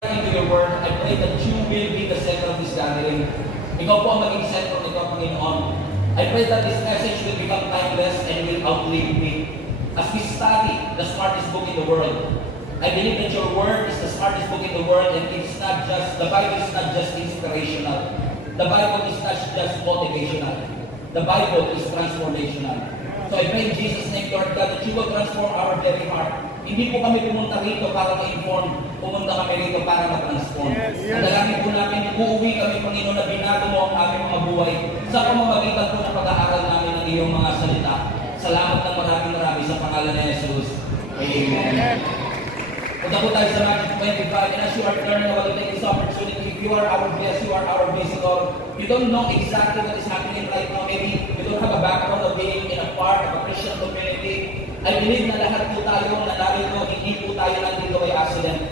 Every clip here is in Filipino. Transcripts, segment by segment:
into your word, I pray that you will be the center of this gathering. Ikaw po ang maging center nito, Panginoon. I pray that this message will become timeless and will outlive me. As we study the smartest book in the world, I believe that your word is the smartest book in the world, and it's not just, the Bible is not just inspirational. The Bible is not just motivational. The Bible is transformational. So I pray in Jesus' name, Lord God, that you will transform our very heart. Hindi po kami pumunta rito para ma-inform, pumunta kami rito para ma-transform. Ang dalangin po namin, uuwi kami, Panginoon, na binago mo ang aming mga buhay sa pamamagitan po ng pag-aaral namin ng iyong mga salita. Salamat ng maraming sa pangalan ni Jesus. Amen. Punta po tayo sa Matthew 25, and as you are learning about this opportunity, if you are our guest, you are our visitor, you don't know exactly what is happening right now. Maybe you don't have a background of being in a part of a Christian community. I believe na lahat po tayo na narito, hindi po tayo nandito by accident.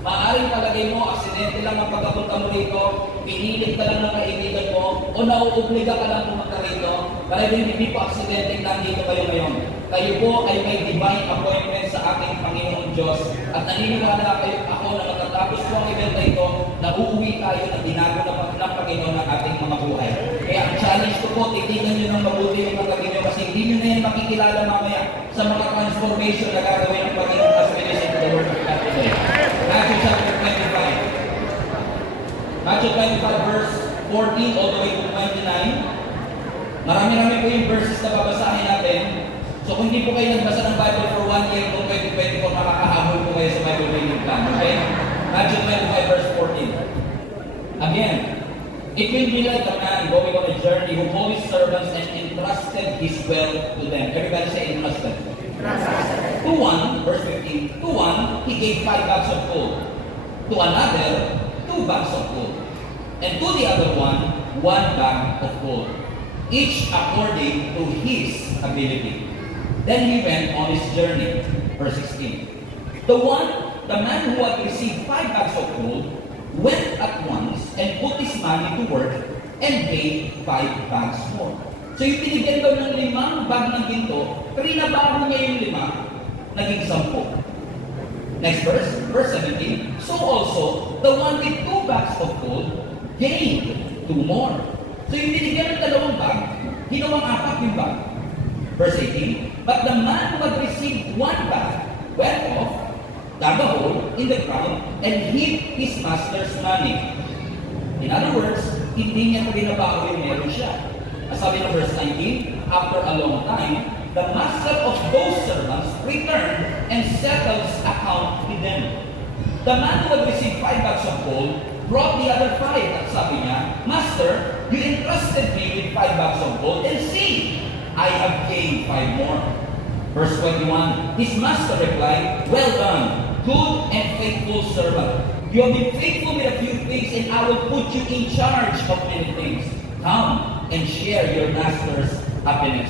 Maaaring palagay mo, aksidente lang ang pagkapunta mo rito, pinilit ka lang ng kaibigan mo, o nauubliga ka lang pumunta rito. But I believe hindi po aksidente nandito kayo ngayon. Kayo po ay may divine appointment sa ating Panginoong Diyos. At naniniwala kayo ako na matatapos po ang event na ito, na uuwi tayo na binago ng Panginoon ng ating mga buhay. Kaya ang challenge ko po, titignan nyo ng mabuti yung pagkagin nyo kasi hindi nyo na yan makikilala mamaya sa mga transformation na gagawin ng Panginoon as we listen to the Word of God today. Matthew chapter 25. Matthew 25 verse 14 all the way to 29. Marami-rami po yung verses na babasahin natin. So kung hindi po kayo nagbasa ng Bible for 1 year kung 2024, makakahabol po kayo sa Bible reading plan. Okay? Matthew 25 verse 14. Again, it will be like a man going on a journey who called his servants and entrusted his wealth to them. Everybody say entrusted. To one, verse 15, to one, he gave 5 bags of gold. To another, 2 bags of gold. And to the other one, 1 bag of gold. Each according to his ability. Then he went on his journey. Verse 16. The man who had received 5 bags of gold went at once and put his money to work and made 5 bags more. So yung binigyan daw ng 5 bag ng ginto, trinabaho niya yung 5, naging 10. Next verse, verse 17. So also, the one with 2 bags of gold gained 2 more. So yung binigyan ng 2 bag, ginawang 4 yung bag. Verse 18. But the man who had received 1 bag went off, dug a hole in the ground, and hid his master's money. In other words, hindi niya trinabaho yung meron siya. As sabi ng verse 19, after a long time, the master of those servants returned and settled his account with them. The man who had received 5 bags of gold brought the other 5. At sabi niya, Master, you entrusted me with 5 bags of gold, and see, I have gained 5 more. Verse 21, his master replied, well done, good and faithful servant. You have been faithful with a few things, and I will put you in charge of many things. Come and share your master's happiness.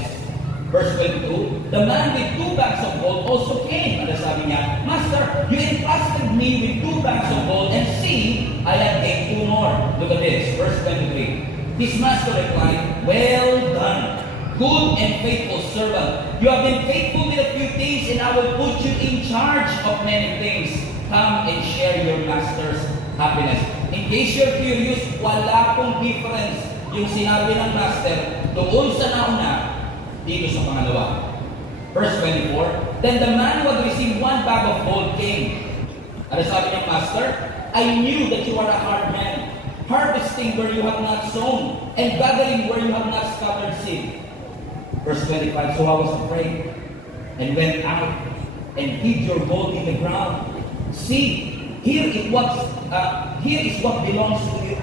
Verse 22, the man with 2 bags of gold also came. At sabi niya, Master, you entrusted me with 2 bags of gold, and see, I have gained 2 more. Look at this, verse 23. His master replied, well done, good and faithful servant. You have been faithful with a few things, and I will put you in charge of many things. Come and share your master's happiness. In case you're curious, wala pong difference yung sinabi ng master doon sa nauna dito sa pangalawa. Verse 24, then the man who had received 1 bag of gold came. Ano sabi ng master? I knew that you are a hard man, harvesting where you have not sown, and gathering where you have not scattered seed. Verse 25, so I was afraid, and went out, and hid your gold in the ground. See, here is what belongs to you.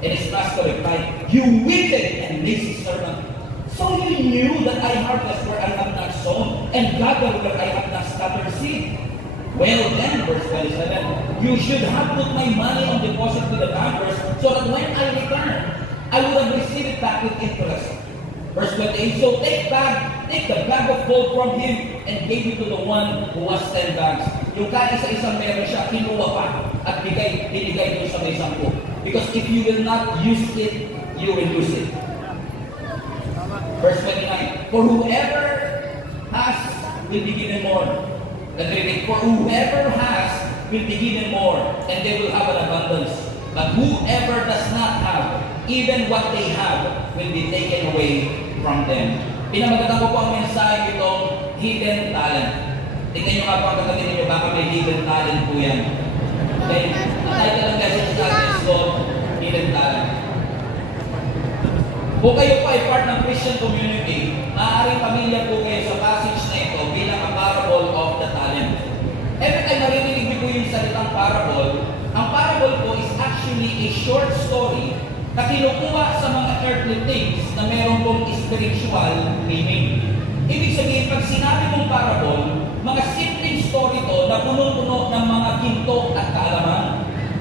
And his master replied, you wicked and lazy servant. So you knew that I harvest where I have not sown, and gather where I have not scattered seed. Well then, verse 27, you should have put my money on deposit with the bankers, so that when I return, I would have received it back with interest. Verse 28, so take the bag of gold from him, and gave it to the one who has 10 bags. Yung kaisa-isang meron siya, kinuha pa, at binigay doon sa may 10. Because if you will not use it, you will lose it. Verse 29, for whoever has will be given more. For whoever has will be given more, and they will have an abundance. But whoever does not have, even what they have, will be taken away from them. Pinamagatan ko po ang mensahe itong hidden talent. Tingnan nyo nga po ang katabi ninyo, baka may hidden talent po yan. Okay? Ang title lang guys sa atin is called hidden talent. Kung kayo po ay part ng Christian community, maaaring pamilya po kayo sa passage na ito bilang ang parable of the talent. Every time narinig niyo po yung salitang parable, ang parable po is actually a short story na kinukuha sa mga earthly things na meron pong spiritual meaning. Ibig sabihin, pag sinabi mong parable, mga simpleng story to na punong-puno ng mga ginto at kaalaman.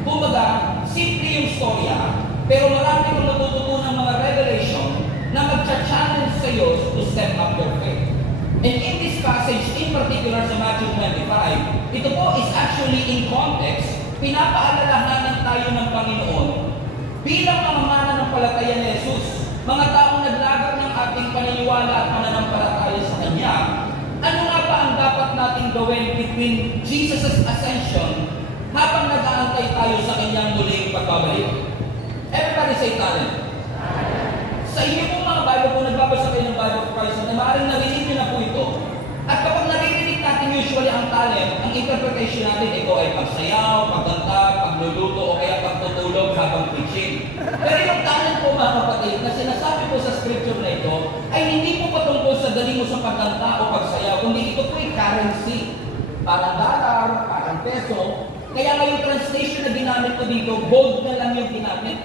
Kumbaga, simple yung storya, pero marami kong natututunan ng mga revelation na magcha-challenge sa iyo to step up your faith. And in this passage, in particular sa Matthew 25, ito po is actually in context, pinapaalalahanan tayo ng Panginoon bilang mga mananampalataya ni Jesus, mga taong naglagar ng ating paniniwala at pananampalataya sa Kanya. Ano nga ba ang dapat nating gawin between Jesus' ascension habang nag-aantay tayo sa Kanyang muling pagbabalik? Everybody say talent. Sa inyo po mga Bible, kung nagbabasa kayo ng Bible of Christ, na maaaring narinig nyo na po ito. At kapag narinig natin usually ang talent, ang interpretation natin, ito ay pagsayaw, pagkanta, pagluluto, o kaya pagtutulog habang preaching. Pero yung talent po mga kapatid, na sinasabi po sa scripture na ito, ay hindi po patungkol sa galing mo sa pagkanta o pagsayaw, kundi ito po ay currency. Parang dollar, parang peso. Kaya nga yung translation na ginamit ko dito, gold na lang yung ginamit.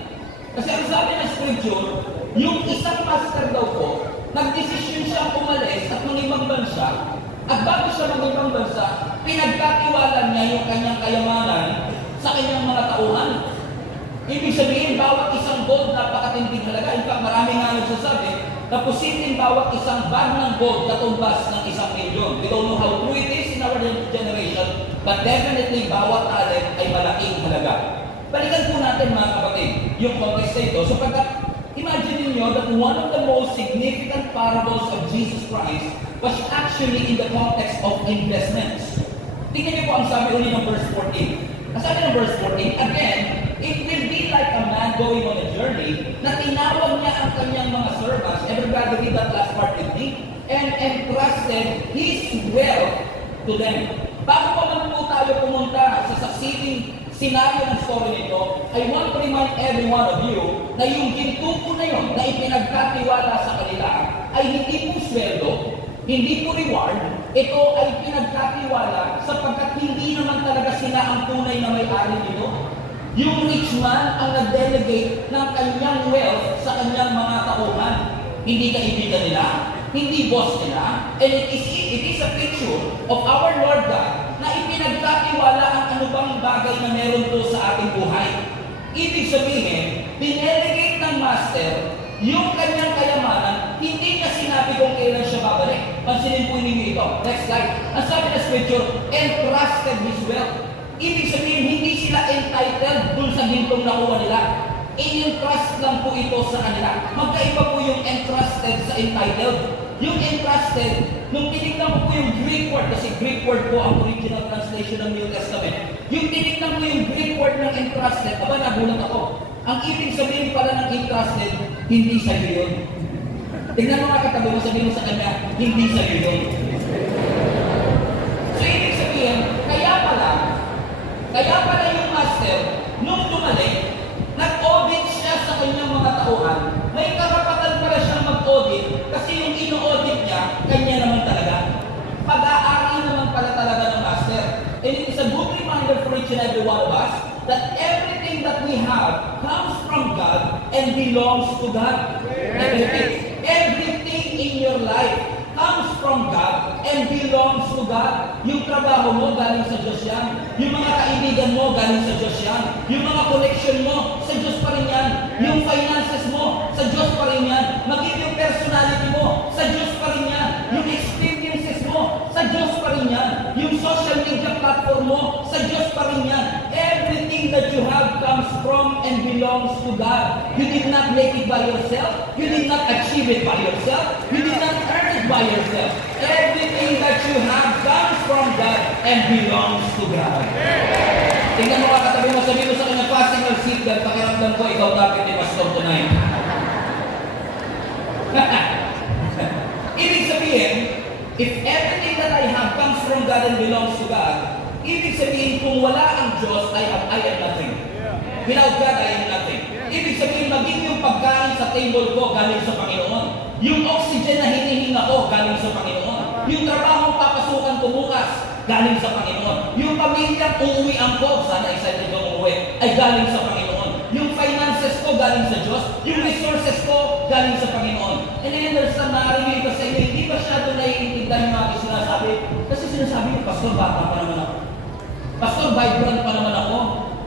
Kasi ang sabi ng scripture, yung isang master daw po, nagdesisyon siya umalis at mangibang bansa. At bago siya mangibang bansa, pinagkatiwalan niya yung kanyang kayamanan sa kanyang mga tauhan. Ibig sabihin, bawat isang gold napakatinding halaga. In fact, maraming nga nagsasabi na posibleng bawat isang bag ng gold katumbas ng 1,000,000. We don't know how true it is in our generation, but definitely bawat talent ay malaking halaga. Balikan po natin mga kapatid, yung context ito. So imagine niyo that one of the most significant parables of Jesus Christ was actually in the context of investments. Tingnan niyo po ang sabi uli ng verse 14. Ang sabi ng verse 14, again, it will be like a man going on a journey na tinawag niya ang kanyang mga servants, everybody read that last part with me, and entrusted his wealth to them. Bago pa man po tayo pumunta sa succeeding scenario ng story nito, I want to remind every one of you na yung ginto po na yun na ipinagkatiwala sa kanila ay hindi po sweldo, hindi po reward, ito ay pinagkatiwala sapagkat hindi naman talaga sila ang tunay na may-ari nito. Yung rich man ang nag-delegate ng kanyang wealth sa kanyang mga tauhan. Hindi kaibigan nila, hindi boss nila, and it is a picture of our Lord God na ipinagkatiwala ang anumang bagay na meron po sa ating buhay. Ibig sabihin, dinelegate ng master yung kanyang kayamanan, hindi niya sinabi kung kailan siya babalik. Pansinin po ninyo ito. Next slide. Ang sabi na scripture, entrusted his wealth. Ibig sabihin, hindi sila entitled dun sa gintong nakuha nila. In-entrust lang po ito sa kanila. Magkaiba po yung entrusted sa entitled. Yung entrusted, nung tinignan ko po yung Greek word, kasi Greek word po ang original translation ng New Testament. Yung tinignan ko yung Greek word ng entrusted, aba nagulat ako. Ang ibig sabihin pala ng entrusted, hindi sa iyo yun. Tingnan mo nga katabi mo, sabihin mo sa kanya, hindi sa iyo yun. So ibig sabihin, kaya pala yung master, nung tumalik, nag-audit siya sa kanyang mga tauhan, may karapatan pala siyang mag-audit kasi yung ino-audit niya, kanya naman talaga. Pag-aari naman pala talaga ng master. And it is a good reminder for each and every one of us that everything that we have comes from God and belongs to God. Everything in your life comes from God and belongs to God. Yung trabaho mo, galing sa Diyos yan. Yung mga kaibigan mo, galing sa Diyos yan. Yung mga connection mo, sa Diyos pa rin yan. Yung finances mo, sa Diyos pa rin yan. Maging yung personality mo, sa Diyos pa rin yan. Yung experiences mo, sa Diyos pa rin yan. Yung social media platform mo, sa Diyos pa rin yan. Everything that you have comes from and belongs to God. You did not make it by yourself. You did not achieve it by yourself. You did not earn it by yourself. Everything that you have comes from God and belongs to God. Tingnan mo ka katabi mo, sabihin mo sa kanya, passing or seatbelt, pakiramdam ko, ikaw dapat ni Pastor tonight. Ibig sabihin, if everything that I have comes from God and belongs to God, ibig sabihin, kung wala ang Diyos, I am nothing. Without God, I am nothing. Ibig sabihin, maging yung pagkain sa table ko, galing sa Panginoon. Yung oxygen na hinihinga ko, galing sa Panginoon. Yung trabaho papasukan ko bukas, galing sa Panginoon. Yung pamilyang uuwian ko, sana excited ko umuwi, ay galing sa Panginoon. Yung finances ko, galing sa Diyos. Yung resources ko, galing sa Panginoon. And I understand, maaaring ko sa inyo, hindi ba siya doon naiintindihan yung mga sinasabi? Kasi sinasabi ko, Pastor, bata pa naman ako. Pastor, vibrant pa naman ako.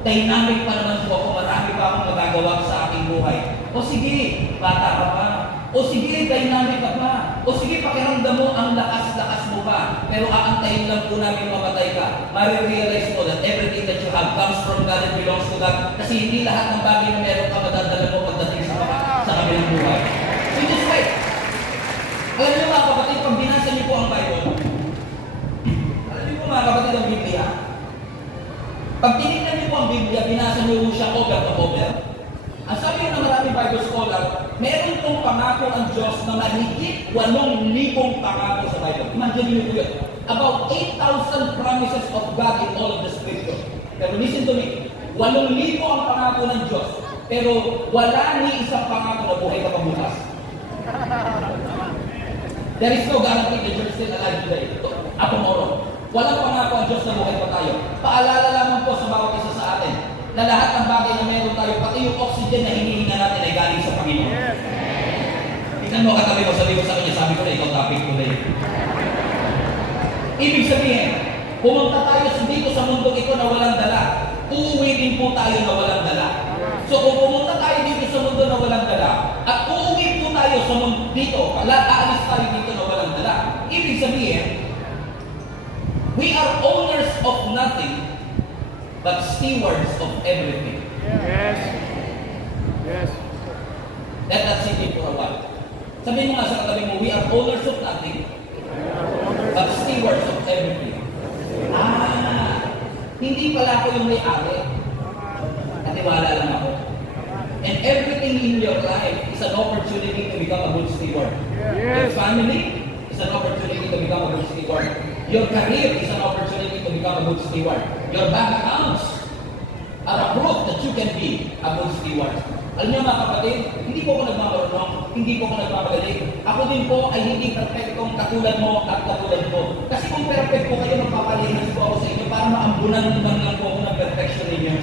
Dynamic pa naman po ako. Marami pa akong magagawa sa aking buhay. O sige, bata ka pa. O sige, dynamic ka pa. O sige, pakiramdam mo ang lakas-lakas mo pa. Pero aantayin lang po namin mamatay ka. Marirealize mo that everything that you have comes from God and belongs to God. Kasi hindi lahat ng bagay na meron ka madadala mo pagdating sa kabilang buhay. So just wait. Alam niyo mga kapatid, pag binasa niyo po ang Bible, alam niyo po mga kapatid ang Biblia, pag tinignan niyo po ang Biblia, binasa niyo siya over to over. Ang sabi ng maraming Bible scholar, meron pong pangako ang Diyos na mahigit 8,000 pangako sa Bible. Imagine niyo po yun. About 8,000 promises of God in all of the Scripture. Pero listen to me, 8,000 ang pangako ng Diyos, pero wala ni isang pangako na buhay ka pabukas. There is no guarantee that you're still alive today, at tomorrow. Walang pangako ang Diyos na buhay pa tayo. Paalala lamang po sa bawat isa sa atin na lahat ng bagay na meron tayo, pati yung oxygen na hinihinga natin ay galing sa Panginoon. Tingnan mo katabi mo, sabi ko sa kanya, sabi ko na ikaw topic today. Ibig sabihin, pumunta tayo dito sa mundo ito na walang dala. Uuwi din po tayo na walang dala. So kung pumunta tayo dito sa mundo na walang dala, at uuwi po tayo sa mundo dito, aalis tayo dito na walang dala. Ibig sabihin, we are owners of nothing, but stewards of everything. Yes. Yes. Let that sink in for a while. Sabihin mo nga sa katabi mo, we are owners of nothing, but stewards of everything. Hindi pala ako yung may-ari. Katiwala lang ako. And everything in your life is an opportunity to become a good steward. Your family is an opportunity to become a good steward. Your career is an opportunity to become a good steward. Your bank accounts are a proof that you can be a good steward. Alam niyo mga kapatid, hindi po ako nagmamarunong, hindi po ako nagmamagaling. Ako din po ay hindi perfectong katulad mo at katulad ko. Kasi kung perfect po kayo, magpapalinis po ako sa inyo para maambunan naman lang po ako ng perfection ninyo.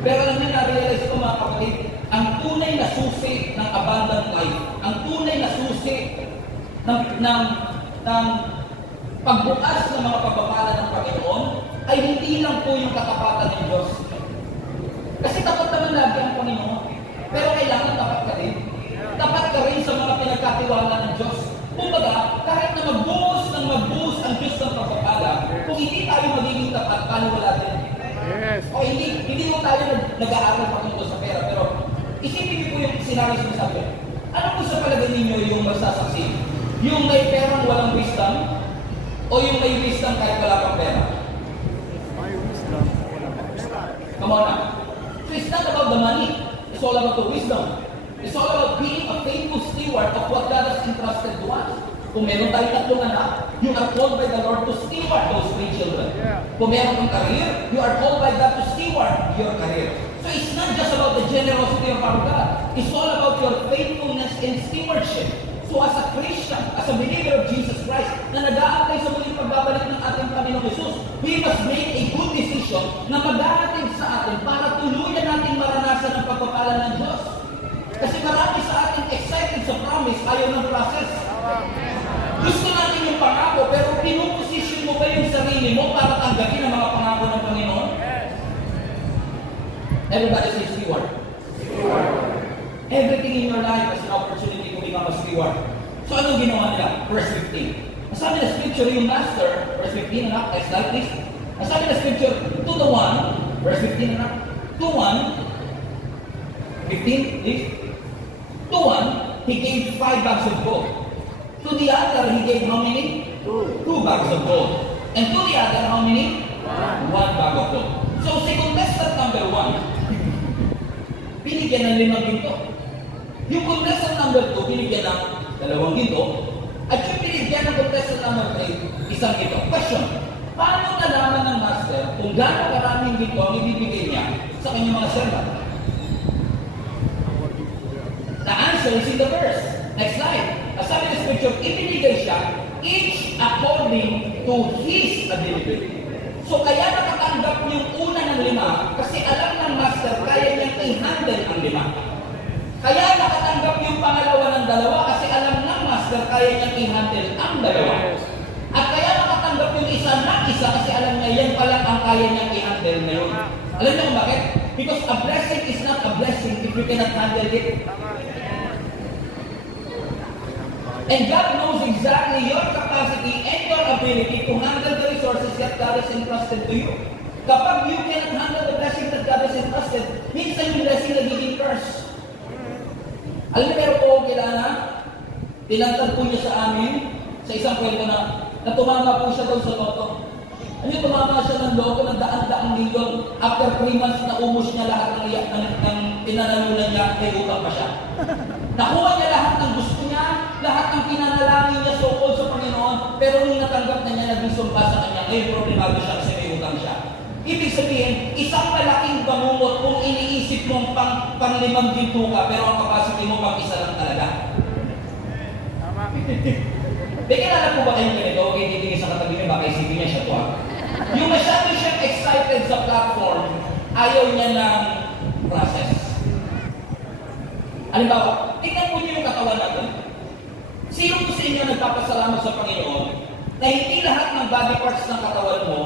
Pero alam niyo, na-realize ko mga kapatid, ang tunay na susi ng abundant life, ang tunay na susi ng pagbukas ng mga pagpapala ng Panginoon ay hindi lang po yung katapatan ng Diyos. Kasi tapat naman lagi ang Panginoon. Pero kailangan tapat ka din. Tapat ka rin sa mga pinagkatiwala ng Diyos. Kumbaga, kahit na magbuhos ang Diyos ng pagpapala, kung hindi tayo magiging tapat, paano wala din? Yes. O hindi mo tayo nag-aaral patungkol sa pera. Pero isipin niyo po yung sinabi sinasabi. Ano po sa palagay ninyo yung magsasaksi? Yung may perang walang wisdom? O yung may wisdom kahit wala pang pera? May wisdom. Come on now. So it's not about the money. It's all about the wisdom. It's all about being a faithful steward of what God has entrusted to us. Kung meron tayong tatlong anak, you are called by the Lord to steward those 3 children. Kung meron kang career, you are called by God to steward your career. So it's not just about the generosity of our God. It's all about your faithfulness in stewardship. So as a Christian, as a believer of Jesus Christ, na nag-aantay sa muling pagbabalik ng ating Panginoong Jesus, we must make a good decision na mag-aantay sa atin para tuluyan natin maranasan ang pagpapala ng Diyos. Kasi marami sa atin excited sa promise, ayaw ng process. Gusto natin yung pangako, pero pinuposition mo ba yung sarili mo para tanggapin ang mga pangako ng Panginoon? Everybody say steward. Everything in your life is an opportunity to become a steward. So anong ginawa nila? Verse 15. Masabi na scripture yung master, verse 15, anak, next slide please. Masabi na scripture, to the one, verse 15, anak, to one, 15, please. To one, he gave 5 bags of gold. To the other, he gave how many? 2 bags of gold. And to the other, how many? 1 bag of gold. So si contestant number 1, binigyan ng 5 ginto. Yung contestant number 2, binigyan ng 2 ginto. At yung binigyan ng contestant number 3, 1 ginto. Question, paano nalaman ng master kung gaano karaming ginto ang ibibigay niya sa kanyang mga servant? The answer is in the verse. Next slide. As sabi ng scripture, ibinigay siya each according to his ability. So kaya nakatanggap yung una ng 5 kasi alam ng master kaya niyang i-handle ang 5. Kaya nakatanggap yung pangalawa ng 2 kasi alam ng master kaya niyang i-handle ang 2. At kaya nakatanggap yung isa ng isa kasi alam niya yan pala ang kaya niyang i-handle ngayon. Alam niyo kung bakit? Because a blessing is not a blessing if you cannot handle it. And God knows exactly your capacity and your ability to handle the resources that God has entrusted to you. Kapag you cannot handle the blessing that God has entrusted, minsan yung blessing nagiging curse. Alam niyo, pero po kilala, tinantad po niya sa amin, sa isang kwento na tumama po siya daw sa loto. Ano yung tumama siya ng loto ng daan-daang milyon, after 3 months na umos niya lahat ng pinanalunan niya, may utang pa siya. Nakuha niya lahat ng gusto niya, lahat ng pinanalangin niya so-called sa Panginoon, pero nung natanggap na niya, naging sumpa sa kanya, ngayon problemado siya kasi may utang siya. Ibig sabihin, isang malaking bangungot kung iniisip mong pang 5 ginto ka, pero ang capacity mo pang 1 lang talaga. Tama. Kilala po ba kayong ganito? Okay, titingin sa katabi niya, baka isipin niya siya to ha. Yung masyado siyang excited sa platform, ayaw niya ng process. Halimbawa, tingnan po niyo yung katawan natin. Sino po sa inyo nagpapasalamat sa Panginoon na hindi lahat ng body parts ng katawan mo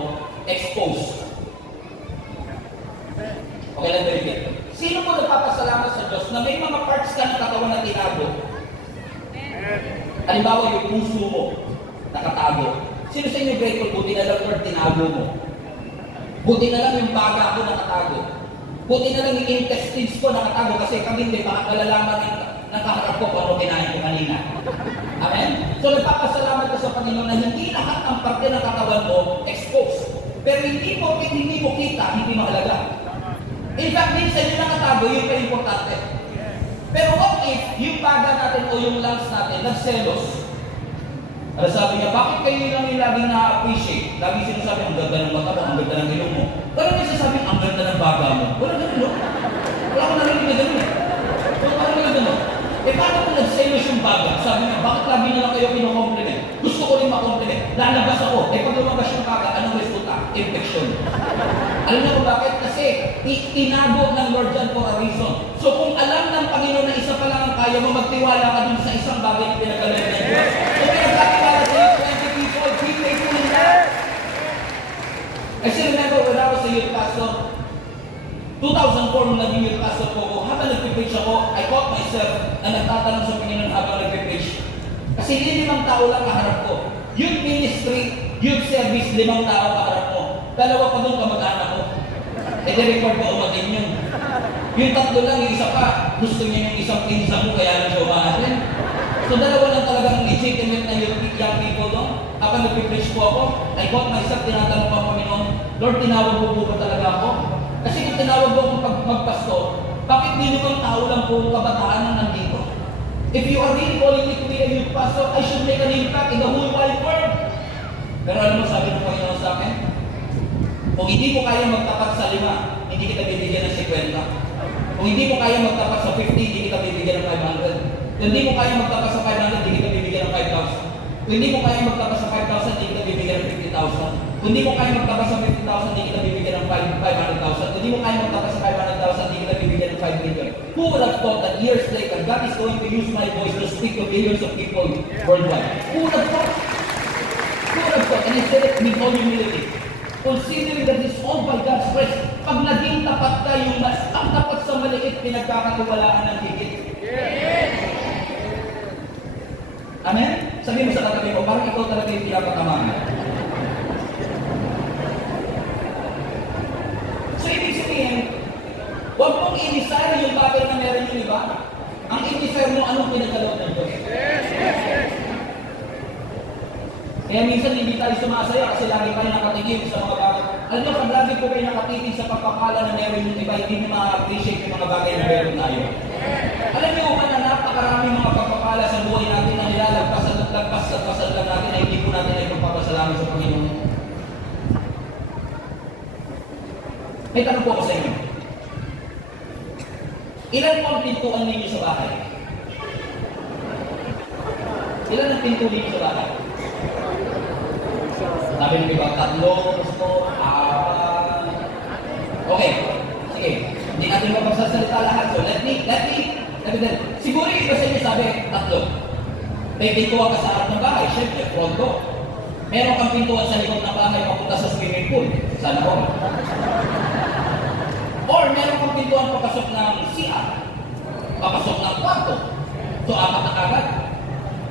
exposed? Okay lang, very good. Sino po nagpapasalamat sa Diyos na may mga parts ka ng katawan na tinago? Halimbawa, yung puso mo, nakatago. Sino sa inyo grateful? Buti na lang, Lord, tinago mo. Buti na lang yung baga ko nakatago. Buti na lang yung intestines ko nakatago kasi kami hindi, baka malalaman ng kaharap ko kung ano kinain ko kanina. Amen? So, nagpapasalamat ka sa Panginoon na hindi lahat ng parte ng katawan mo exposed. Pero hindi mo kita, hindi mahalaga. In fact, minsan yung nakatago, yung pa-importante. Pero what if yung baga natin o yung lungs natin nagselos? Ano sabi niya, bakit kayo lang yung laging na-appreciate? Lagi sinasabi, ang ganda ng mata mo, ang ganda ng ilong mo. Pero may sasabi, ang ganda ng baga mo. Wala ganun, no? Wala ko narinig na ganun eh. Parang na ganun. Paano kung nagselos yung baga? Sabi niya, bakit lagi na lang kayo pino-compliment? Gusto ko rin ma-compliment. Lalabas ako. Pag lumabas yung baga, anong resulta? Infection. Alam niyo kung bakit? Kasi tinago ng Lord dyan for a reason. So kung alam ng Panginoon na isa pa lang ang kaya mo, magtiwala ka dun sa isang bagay na pinagalan ng Diyos. So pinagkatiwala sa 20 people, be faithful in that. I still remember when I was a youth pastor, 2004 nung naging youth pastor po ako, habang nagpipreach ako, I caught myself na nagtatanong sa Panginoon habang nagpipreach. Kasi 5 tao lang kaharap ko. Youth ministry, youth service, 5 tao kaharap mo. 2 pa doon kamag-anak ko. I-record ko umatin yun. Yung 3 lang, yung isa pa, gusto niya yung isang pinsa mo, kaya lang siya umaatin. So 2 lang talagang legitimate na young people doon. Habang nagpipreach po ako, I caught myself, tinatanong ko ang Panginoon, Lord, tinawag mo po ba talaga ako? Kasi kung tinawag mo akong magpastor, bakit 5 tao lang po kabataan na nandito? If you are really calling me to be a youth pastor, I should make an impact in the whole wide world. Pero ano mo sabi ng Panginoon sa akin? Kung hindi mo kaya magtapat sa 5, hindi kita bibigyan ng 50. Kung hindi mo kaya magtapat sa 50, hindi kita bibigyan ng 500. Kung hindi mo kaya magtapat sa 500, hindi kita bibigyan ng 5,000. Kung hindi mo kaya magtapat sa 5,000, hindi kita bibigyan ng 50,000. Kung hindi mo kaya magtapat sa 50,000, hindi kita bibigyan ng 500,000. Kung hindi mo kaya magtapat sa 500,000, hindi kita bibigyan ng 5 million. Who would have thought that years later, God is going to use my voice to speak to millions of people worldwide? Who would have thought? Who would have thought? And I said it with all humility. Considering that it's all by God's grace, pag naging tapat ka, yung mas ang tapat sa maliit, pinagkakatiwalaan ng higit. Amen? Sabi mo sa katabi mo, parang ikaw talaga yung pinapatamaan. So, ibig sabihin, huwag mong i-desire yung bagay na meron yung iba. Ang i-desire mo, anong pinagkaloob ng Diyos? Kaya minsan hindi tayo sumasaya kasi lagi tayo nakatingin sa mga bagay. Alam niyo, pag lagi po kayo nakatingin sa pagpapala na meron yung iba, hindi nyo ma-appreciate yung mga bagay na meron tayo. Alam niyo ba na napakaraming mga pagpapala sa buhay natin na nilalagpas-lagpasan lang natin na hindi po natin ay magpapasalamat sa Panginoon. May tanong po ako sa inyo. Ilan po ang pintuan ninyo sa bahay? Ilan ang pinto ninyo sa bahay? Sabi nyo ba, 3, 4, 4? Okay, sige. Hindi natin mapagsasalita lahat. So let me siguro yung iba sa inyo sabi, 3. May pintuan ka sa harap ng bahay, syempre, front door. Meron kang pintuan sa likod ng bahay papunta sa swimming pool. Sana ko. Or meron kang pintuan papasok ng CR, papasok ng kwarto. So, 4 na kagad.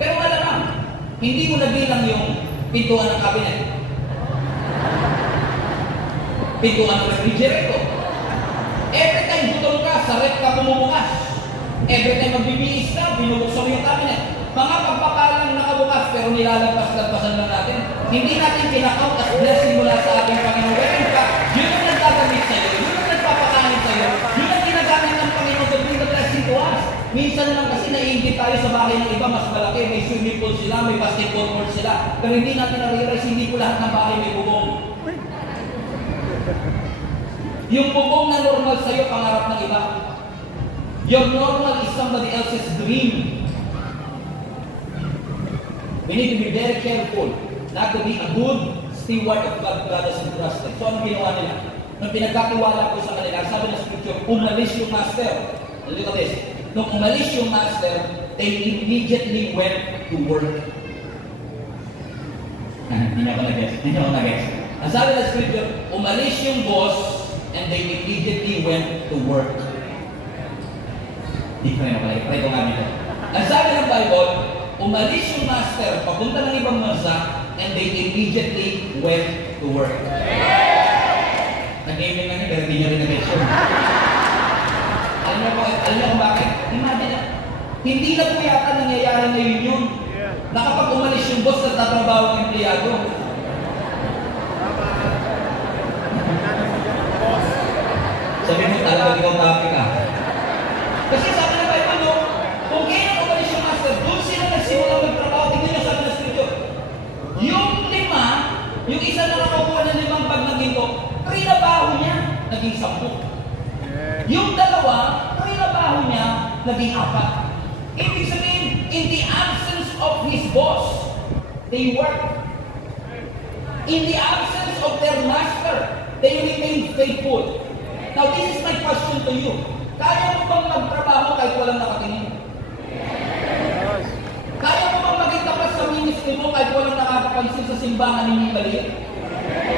Pero malamang, hindi mo nabilang yung pintuan ng cabinet. Pintuan ng refrigerator. Every time gutom ka, sa rep ka pumumukas. Every time magbibihis ka, binubuksan mo yung cabinet. Mga pagpapalang nakabukas, pero nilalagpas-lagpasan lang natin. Hindi natin kinakount as blessing mula sa ating Panginoon. Pero in fact, yun ang nagtagamit sa'yo, yun ang nagpapakain sa'yo, yun ang ginagamit ng Panginoon to bring the blessing to us. Minsan lang kasi naiingit tayo sa bahay ng iba, mas malaki, may swimming pool sila, may basketball court sila. Pero hindi natin na-realize, hindi po lahat ng bahay may bubong. Yung bubong na normal sa'yo, pangarap ng iba. Your normal is somebody else's dream. We need to be very careful not to be a good steward of God has entrusted. So, ano ginawa nila? Nung pinagkatiwala ko sa kanila, sabi ng scripture, umalis yung master. Look at this. Nung umalis yung master, they immediately went to work. Hindi ako nag-guess. Ang sabi ng scripture, umalis yung boss, and they immediately went to work. Hindi ko rin ako nag-guess. Try ko nga nito. Ang sabi ng Bible, umalis yung master, papunta ng ibang bansa, and they immediately went to work. Nag-gaming na niya, pero hindi niya rin nag-mention. Alam niyo kung bakit? Imagine, hindi na po yata nangyayari na yun. Na kapag umalis yung boss, nagtatrabaho ang empleyado. Sabi mo talaga, ikaw topic ka. Kasi sabi na ba ito, kung kailan umalis yung master, doon sila nagsimula magtrabaho. Tingnan niyo sabi ng scripture. Yung 5, yung isa na nakakuha ng 5 bag ng ginto, trinabaho niya, naging 10. Yung 2, trinabaho niya, naging 4. Ibig sabihin, in the absence of his boss, they work. In the absence of their master, they remain faithful. Now, this is my question to you. Kaya mo bang magtrabaho kahit walang nakatingin? Kaya mo bang maging tapat sa ministry mo kahit walang nakakapansin sa simbahan ni maliit?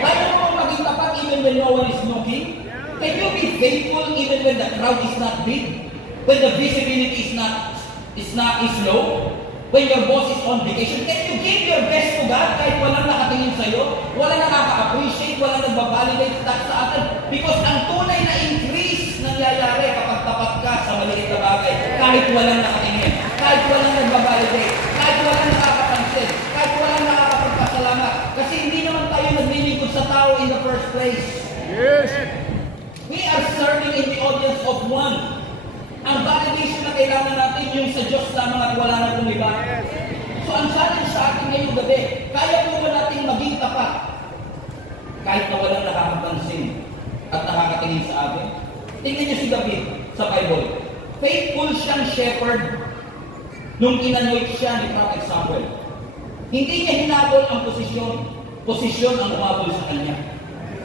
Kaya mo bang maging tapat even when no one is looking? Can you be faithful even when the crowd is not big? When the visibility is low? When your boss is on vacation? Can you give your best to God kahit walang nakatingin sa'yo? Walang nakaka-appreciate, walang nagbabalidate sa atin? Because ang tunay na increase nangyayari kapag tapat ka sa maliit na bagay kahit walang nakatingin, kahit walang nagbabalidate, kahit walang nakakapansin, kahit walang nakakapagpasalamat. Kasi hindi naman tayo naglilingkod sa tao in the first place. Yes! We are serving in the audience of one. Ang validation na kailangan natin yung sa Diyos lamang at wala na itong iba. So ang challenge sa atin ngayong gabi, kaya po ba natin maging tapat kahit na walang nakakapansin at nakakatingin sa atin? Tingnan niyo si David sa Bible. Faithful siyang shepherd nung inanoint siya ni Prophet Samuel. Hindi niya hinabol ang posisyon ang umabol sa kanya.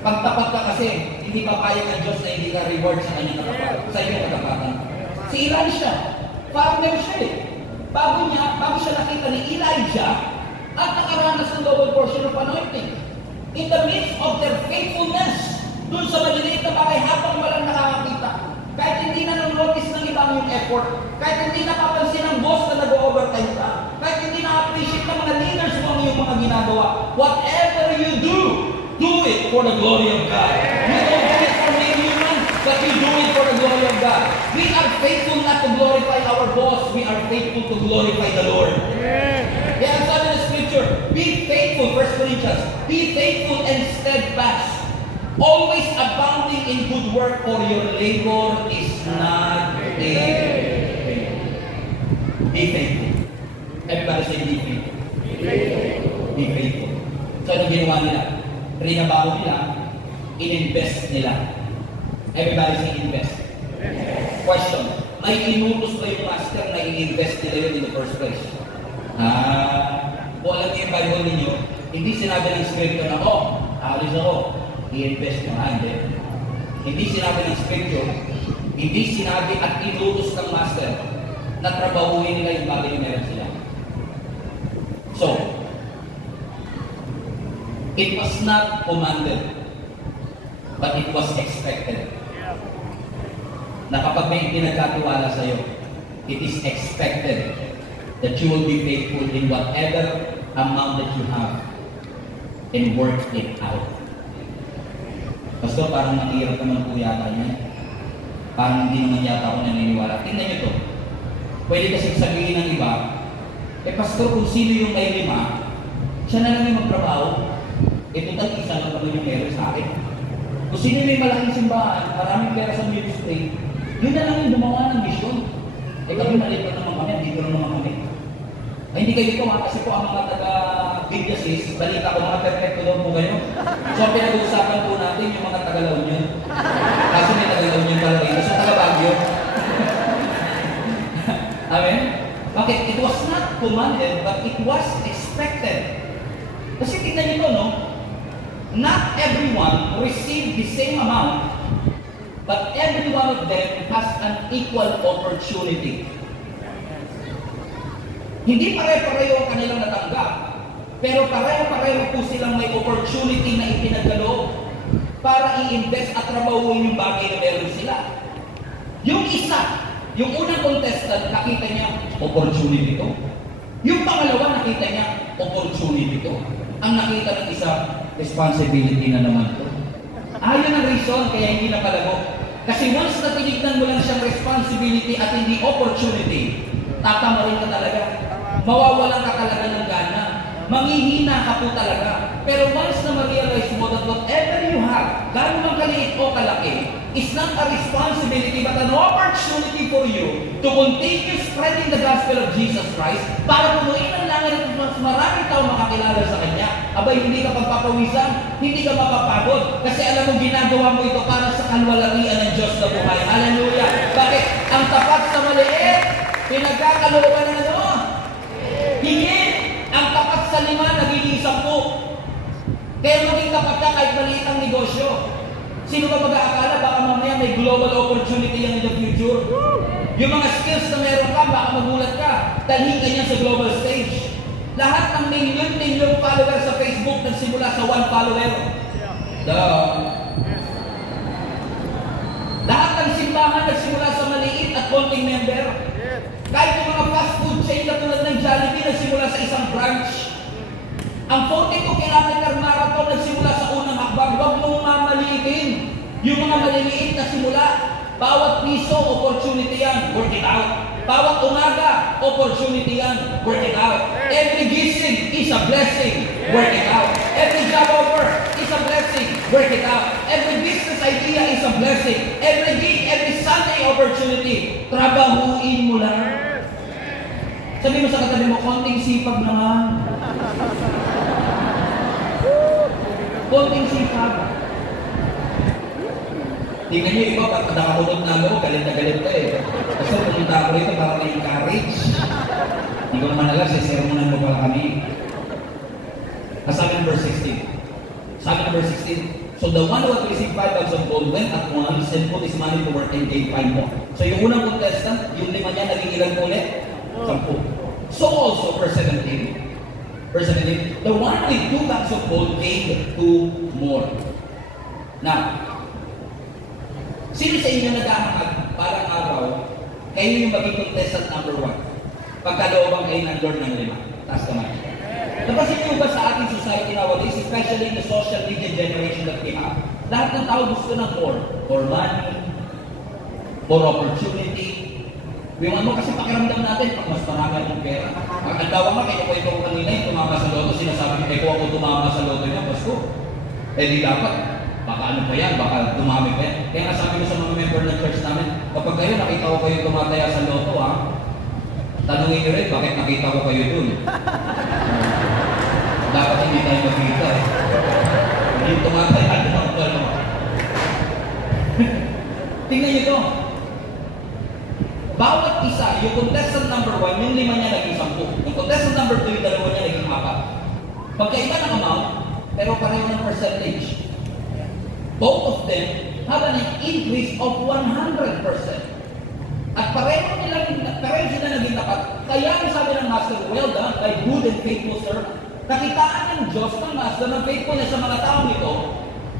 Pag tapat ka kasi, hindi papayag ang Diyos na hindi ka reward sa kanya sa iyong katapatan. Si Elisha, farmer siya eh. Bago siya nakita ni Elijah at nakaranas ng double portion of anointing. In the midst of their faithfulness, dun sa maliliit na bagay habang walang nakakakita, kahit hindi na notice ng ibang yung effort, kahit hindi napapansin ng boss na nag-overtime ka, kahit hindi na-appreciate ng mga leaders mo ang iyong mga ginagawa, whatever you do it for the glory of God. You don't do it for being human, but you do it for the glory of God. We are faithful not to glorify our boss. We are faithful to glorify the Lord. Kaya ang sabi ng scripture, be faithful, 1 Corinthians, be faithful and steadfast, always abounding in good work, for your labor is not in vain. Be faithful. Everybody say be faithful. Be faithful. So anong ginawa nila? Rinabaho nila, in-invest nila. Everybody say invest. Question, may inutos ba yung master na i-invest nila yun in the first place? Kung alam niyo yung Bible ninyo, hindi sinabi ng scripture na, alis ako, i-invest mo na, hindi. Hindi sinabi ng scripture, hindi sinabi at inutos ng master na trabahuin nila yung bagay na meron sila. So, it was not commanded, but it was expected. Na kapag may pinagkatiwala sa iyo, it is expected that you will be faithful in whatever amount that you have and work it out. Pastor, parang mahirap naman po yata niya. Parang hindi naman yata ako naniniwala. Tingnan niyo to. Pwede kasi sabihin ng iba, Pastor, kung sino yung may 5, siya na lang yung magtrabaho. Total, isa lang naman yung meron sa akin. Kung sino may malaking simbahan, maraming pera sa ministry, yun na lang yung gumawa ng mission. Kami maliit pa naman kami, dito naman kami. Ay, hindi kayo dito, kasi po ang mga taga-Bigyasis, balita ko, mga perfecto daw po kayo. So, pinag-uusapan po natin yung mga taga-La Union. Kasi may taga-La Union pala rin. So, taga-Baguio. Amen? Okay, it was not commanded, but it was expected. Kasi tignan nyo no? Not everyone received the same amount, but every one of them has an equal opportunity. Hindi pare-pareho ang kanilang natanggap, pero pareho-pareho po silang may opportunity na ipinagkaloob para i-invest at trabahuin yung bagay na meron sila. Yung isa, yung unang contestant, nakita niya, opportunity to. Yung pangalawa, nakita niya, opportunity to. Ang nakita ng isa, responsibility na naman to. Yun ang reason kaya hindi napalago. Kasi once na tinignan mo lang siyang responsibility at hindi opportunity, tatama rin ka talaga. Mawawalan ka talaga ng gana. Manghihina ka po talaga. Pero once na ma-realize mo that whatever you have, gano'n mang kaliit o kalaki, is not a responsibility but an opportunity for you to continue spreading the gospel of Jesus Christ para punuin ang langit at mas maraming tao makakilala sa Kanya. Abay, hindi ka pagpapawisan, hindi ka mapapagod, kasi alam mo ginagawa mo ito para sa kalwalatian ng Diyos na buhay. Hallelujah! Bakit? Ang tapat sa maliit, pinagkakalooban ng ano? Higit! Ang tapat sa 5, nagiging 10. Kaya maging tapat ka kahit maliit ang negosyo. Sino ba mag-aakala? Baka mamaya may global opportunity yan in the future. Yung mga skills na meron ka, baka magulat ka. Talhin ka niyan sa global stage. Lahat ng milyon-milyon followers sa Facebook nagsimula sa 1 follower. Lahat ng simbahan nagsimula sa maliit at konting member. Kahit yung mga fast food chain na tulad ng Jollibee nagsimula sa isang branch. Ang 42-kilometer marathon nagsimula sa unang hakbang. Huwag mong mamaliitin. Yung mga maliliit na simula, bawat piso, opportunity yan. Work it out. Bawat umaga, opportunity yan. Work it out. Every gising is a blessing. Work it out. Every job offer is a blessing. Work it out. Every business idea is a blessing. Every gig, every Sunday opportunity, trabahuin mo lang. Sabi mo sa katabi mo, konting sipag naman. Konting sipag. Tingnan niyo, iba, pag nakakulot na ako, galit na galit ka eh. Kasi pumunta ako rito para ma-encourage. Hindi ko naman alam, sisirmonan mo pala kami. Sabi ng verse 16. Sabi ng verse 16, so the one who had received 5 bags of gold went at once and put his money to work and gave 5 more. So yung unang contestant, yung 5 niya, naging ilan po ulit? 10. So also, verse 17. Verse 17, the one with 2 bags of gold gave 2 more. Now, sino sa inyo naghahangad parang araw, kayo yung maging contestant number 1? Pagkalooban kayo ng Lord ng 5. Taas kamay. Napansin niyo ba sa ating society nowadays, especially in the social media generation that we have, lahat ng tao gusto ng more. For money, for opportunity, Yung ano kasi pakiramdam natin, pag mas marami akong pera. Ang dawa nga, kinukwento ko kanina yung tumama sa loto, sinasabi ko, kung ako tumama sa loto niya, Pasko. Eh di dapat, baka ano pa yan, baka dumami pa yan. Kaya nga sabi ko sa mga member ng church namin, kapag kayo nakita ko kayo tumataya sa loto, tanungin nyo rin, bakit nakita ko kayo dun? Dapat hindi tayo magkita eh. Yung tumataya doon, tingnan nyo ito. Bawat isa, yung contestant number 1, yung 5 niya naging 10. Yung contestant number 2, yung 2 niya naging 4. Pagkaiba ng amount, pero pareho ng percentage. Both of them have an increase of 100%. At pareho sila naging tapat. Kaya ang sabi ng Master, well done, thy good and faithful servant. Nakitaan ng Diyos ng Master ng faithfulness sa mga taong ito.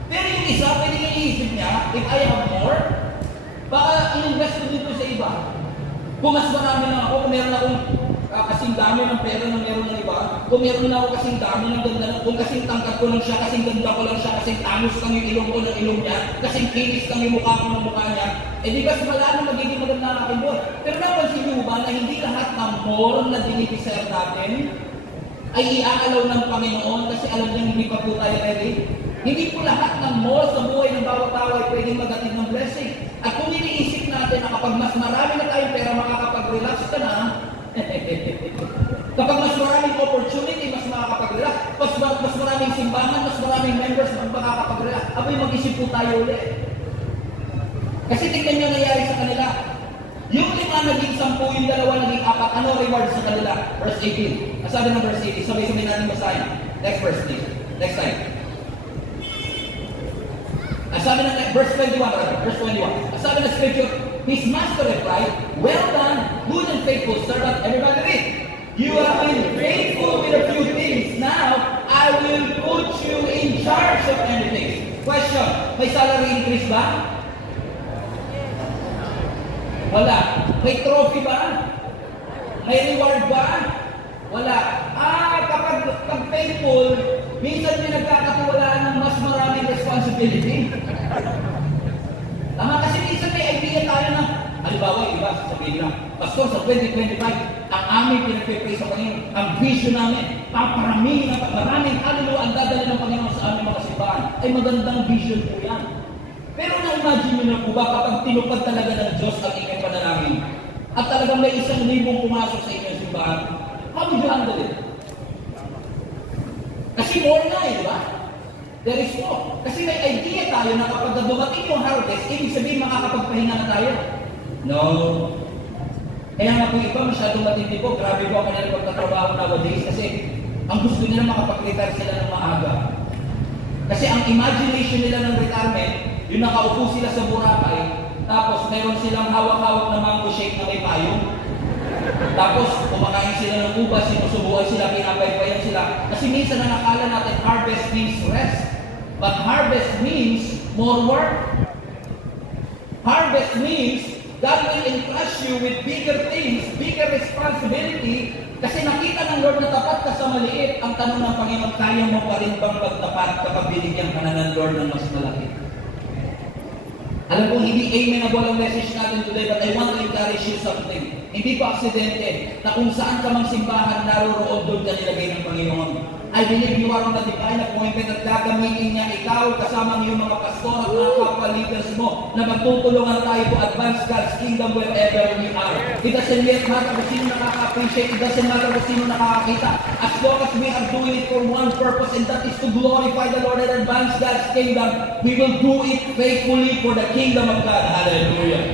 Pero yung isa, pwede iniisip niya, if I have more, baka in-invest ko dito sa iba. Kung mas marami na ako, kung meron akong kasing dami ng pera na meron ng iba, kung meron na ako kasing dami ng ganda, kung kasing tangkat ko lang siya, kasing ganda ko lang siya, kasing tangos kang yung ilong ko ng ilong niya, kasing kinis kang yung mukha ko ng mukha niya, eh di ba wala na magiging maganda ang aking buhay. Pero napansin niyo ba na hindi lahat ng more na dinideserve natin ay iaalaw ng Panginoon kasi alam niya hindi pa po tayo ready? Hindi po lahat ng more sa buhay ng bawat tao ay pwedeng magatid ng blessing. At kung iniisip natin na kapag mas marami na tayong pera, makakapag-relax ka na, kapag mas maraming opportunity, mas makakapag-relax, mas maraming simbahan, mas maraming members, mas makakapag-relax, abay mag-isip po tayo ulit. Kasi tingnan nyo nangyari sa kanila. Yung 5 naging 10, yung 2 naging 4, ano reward sa kanila? Verse 18. Sabi ng verse 18, sabay-sabay natin basahin. Next verse please. Next time. Sabi ng verse 21, verse 21. Sabi ng scripture, his master replied, well done, good and faithful servant. Everybody read. You have been faithful with a few things. Now, I will put you in charge of anything. Question, may salary increase ba? Wala. May trophy ba? May reward ba? Wala. Kapag faithful, minsan may nagkakatiwalaan ng mas maraming responsibility. Tama kasi minsan may idea tayo na, halimbawa, iba, sasabihin lang, Pastor, sa 2025, ang aming pinag-pray sa Panginoon, ang vision namin, maraming kaluluwa ang dadali ng Panginoon sa aming mga simbahan, ay magandang vision po yan. Pero na-imagine nyo na po ba kapag tinupad talaga ng Diyos ang inyong panalangin, at talagang may 1,000 pumasok sa inyong simbahan, how would you handle it? Kasi more na di ba? There is more. Kasi may idea tayo na kapag dumating yung harvest, ibig sabihin makakapagpahinga na tayo. No. Kaya nga po iba masyadong matindi po, grabe po ang kanilang pagtatrabaho nowadays kasi ang gusto nila makapag-retire sila ng maaga. Kasi ang imagination nila ng retirement, yung nakaupo sila sa Boracay, tapos mayroon silang hawak-hawak na mango shake na may payong. Tapos, kumakain sila ng ubas, sinusubuan sila, pinapaypayan sila. Kasi minsan ang akala natin, harvest means rest. But harvest means more work. Harvest means God will entrust you with bigger things, bigger responsibility. Kasi nakita ng Lord na tapat ka sa maliit. Ang tanong ng Panginoon, kaya mo pa rin bang magtapat kapag binigyan ka na ng Lord ng mas malaki? Alam kong hindi amen na walang message natin today, but I want to encourage you something. Hindi pa aksidente na kung saan ka mang simbahan, naroroon doon ka nilagay ng Panginoon. I believe you are on the divine appointment at gagamitin niya ikaw kasama ng iyong mga pastor at mga kapwa-leaders mo na magtutulungan tayo to advance God's kingdom wherever we are. It doesn't matter kung sino nakaka-appreciate, it doesn't matter kung sino nakakakita. As long as we are doing it for one purpose, and that is to glorify the Lord and advance God's kingdom, we will do it faithfully for the kingdom of God. Hallelujah!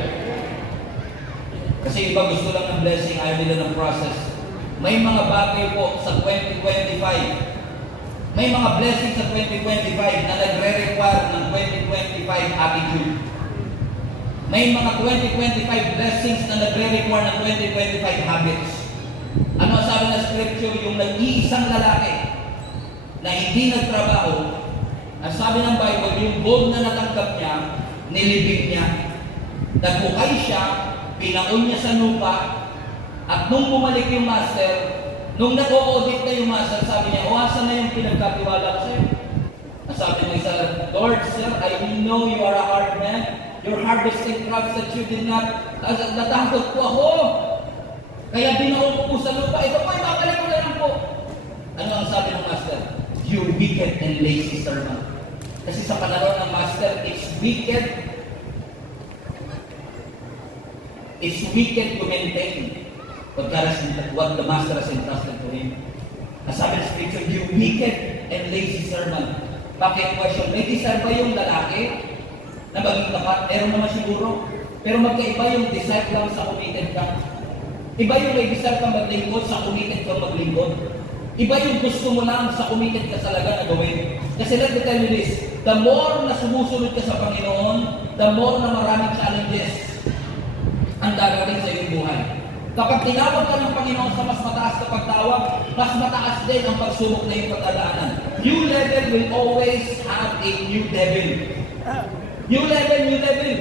Kasi iba gusto lang ng blessing, ayaw nila ng process. May mga bagay po sa 2025. May mga blessings sa 2025 na nagre-require ng 2025 attitude. May mga 2025 blessings na nagre-require ng 2025 habits. Ano sabi na scripture? Yung nag-iisang lalaki na hindi nagtrabaho, ang sabi ng Bible, yung gold na natanggap niya, nilibig niya. Nagbukay siya, pinaon niya sa lupa, at nung bumalik yung master, nung nag-o-audit na yung master, sabi niya, asan na yung pinagkatiwala ko sa'yo? Sabi ng isa, Lord, sir, I know you are a hard man. You're harvesting crops that you did not, natakot po ako. Kaya binaon ko po sa lupa. Ito po, ibabalik ko na lang po. Ano ang sabi ng master? You wicked and lazy servant. Kasi sa panahon ng master, it's wicked to maintain what the master has entrusted to him. Nasabi ng scripture, you wicked and lazy servant. Bakit question? May deserve ba yung lalaki na maging tapat? Meron naman siguro. Pero magkaiba yung deserve lang sa committed ka. Iba yung may deserve kang maglingkod sa committed kang maglingkod. Iba yung gusto mo lang sa committed ka talaga na gawin. Kasi let me tell you this, the more na sumusunod ka sa Panginoon, the more na maraming challenges ang darating sa iyong buhay. Kapag tinawag ka ng Panginoon sa mas mataas na pagtawag, mas mataas din ang pagsubok na iyong pagdadaanan. New level will always have a new devil. New level, new devil.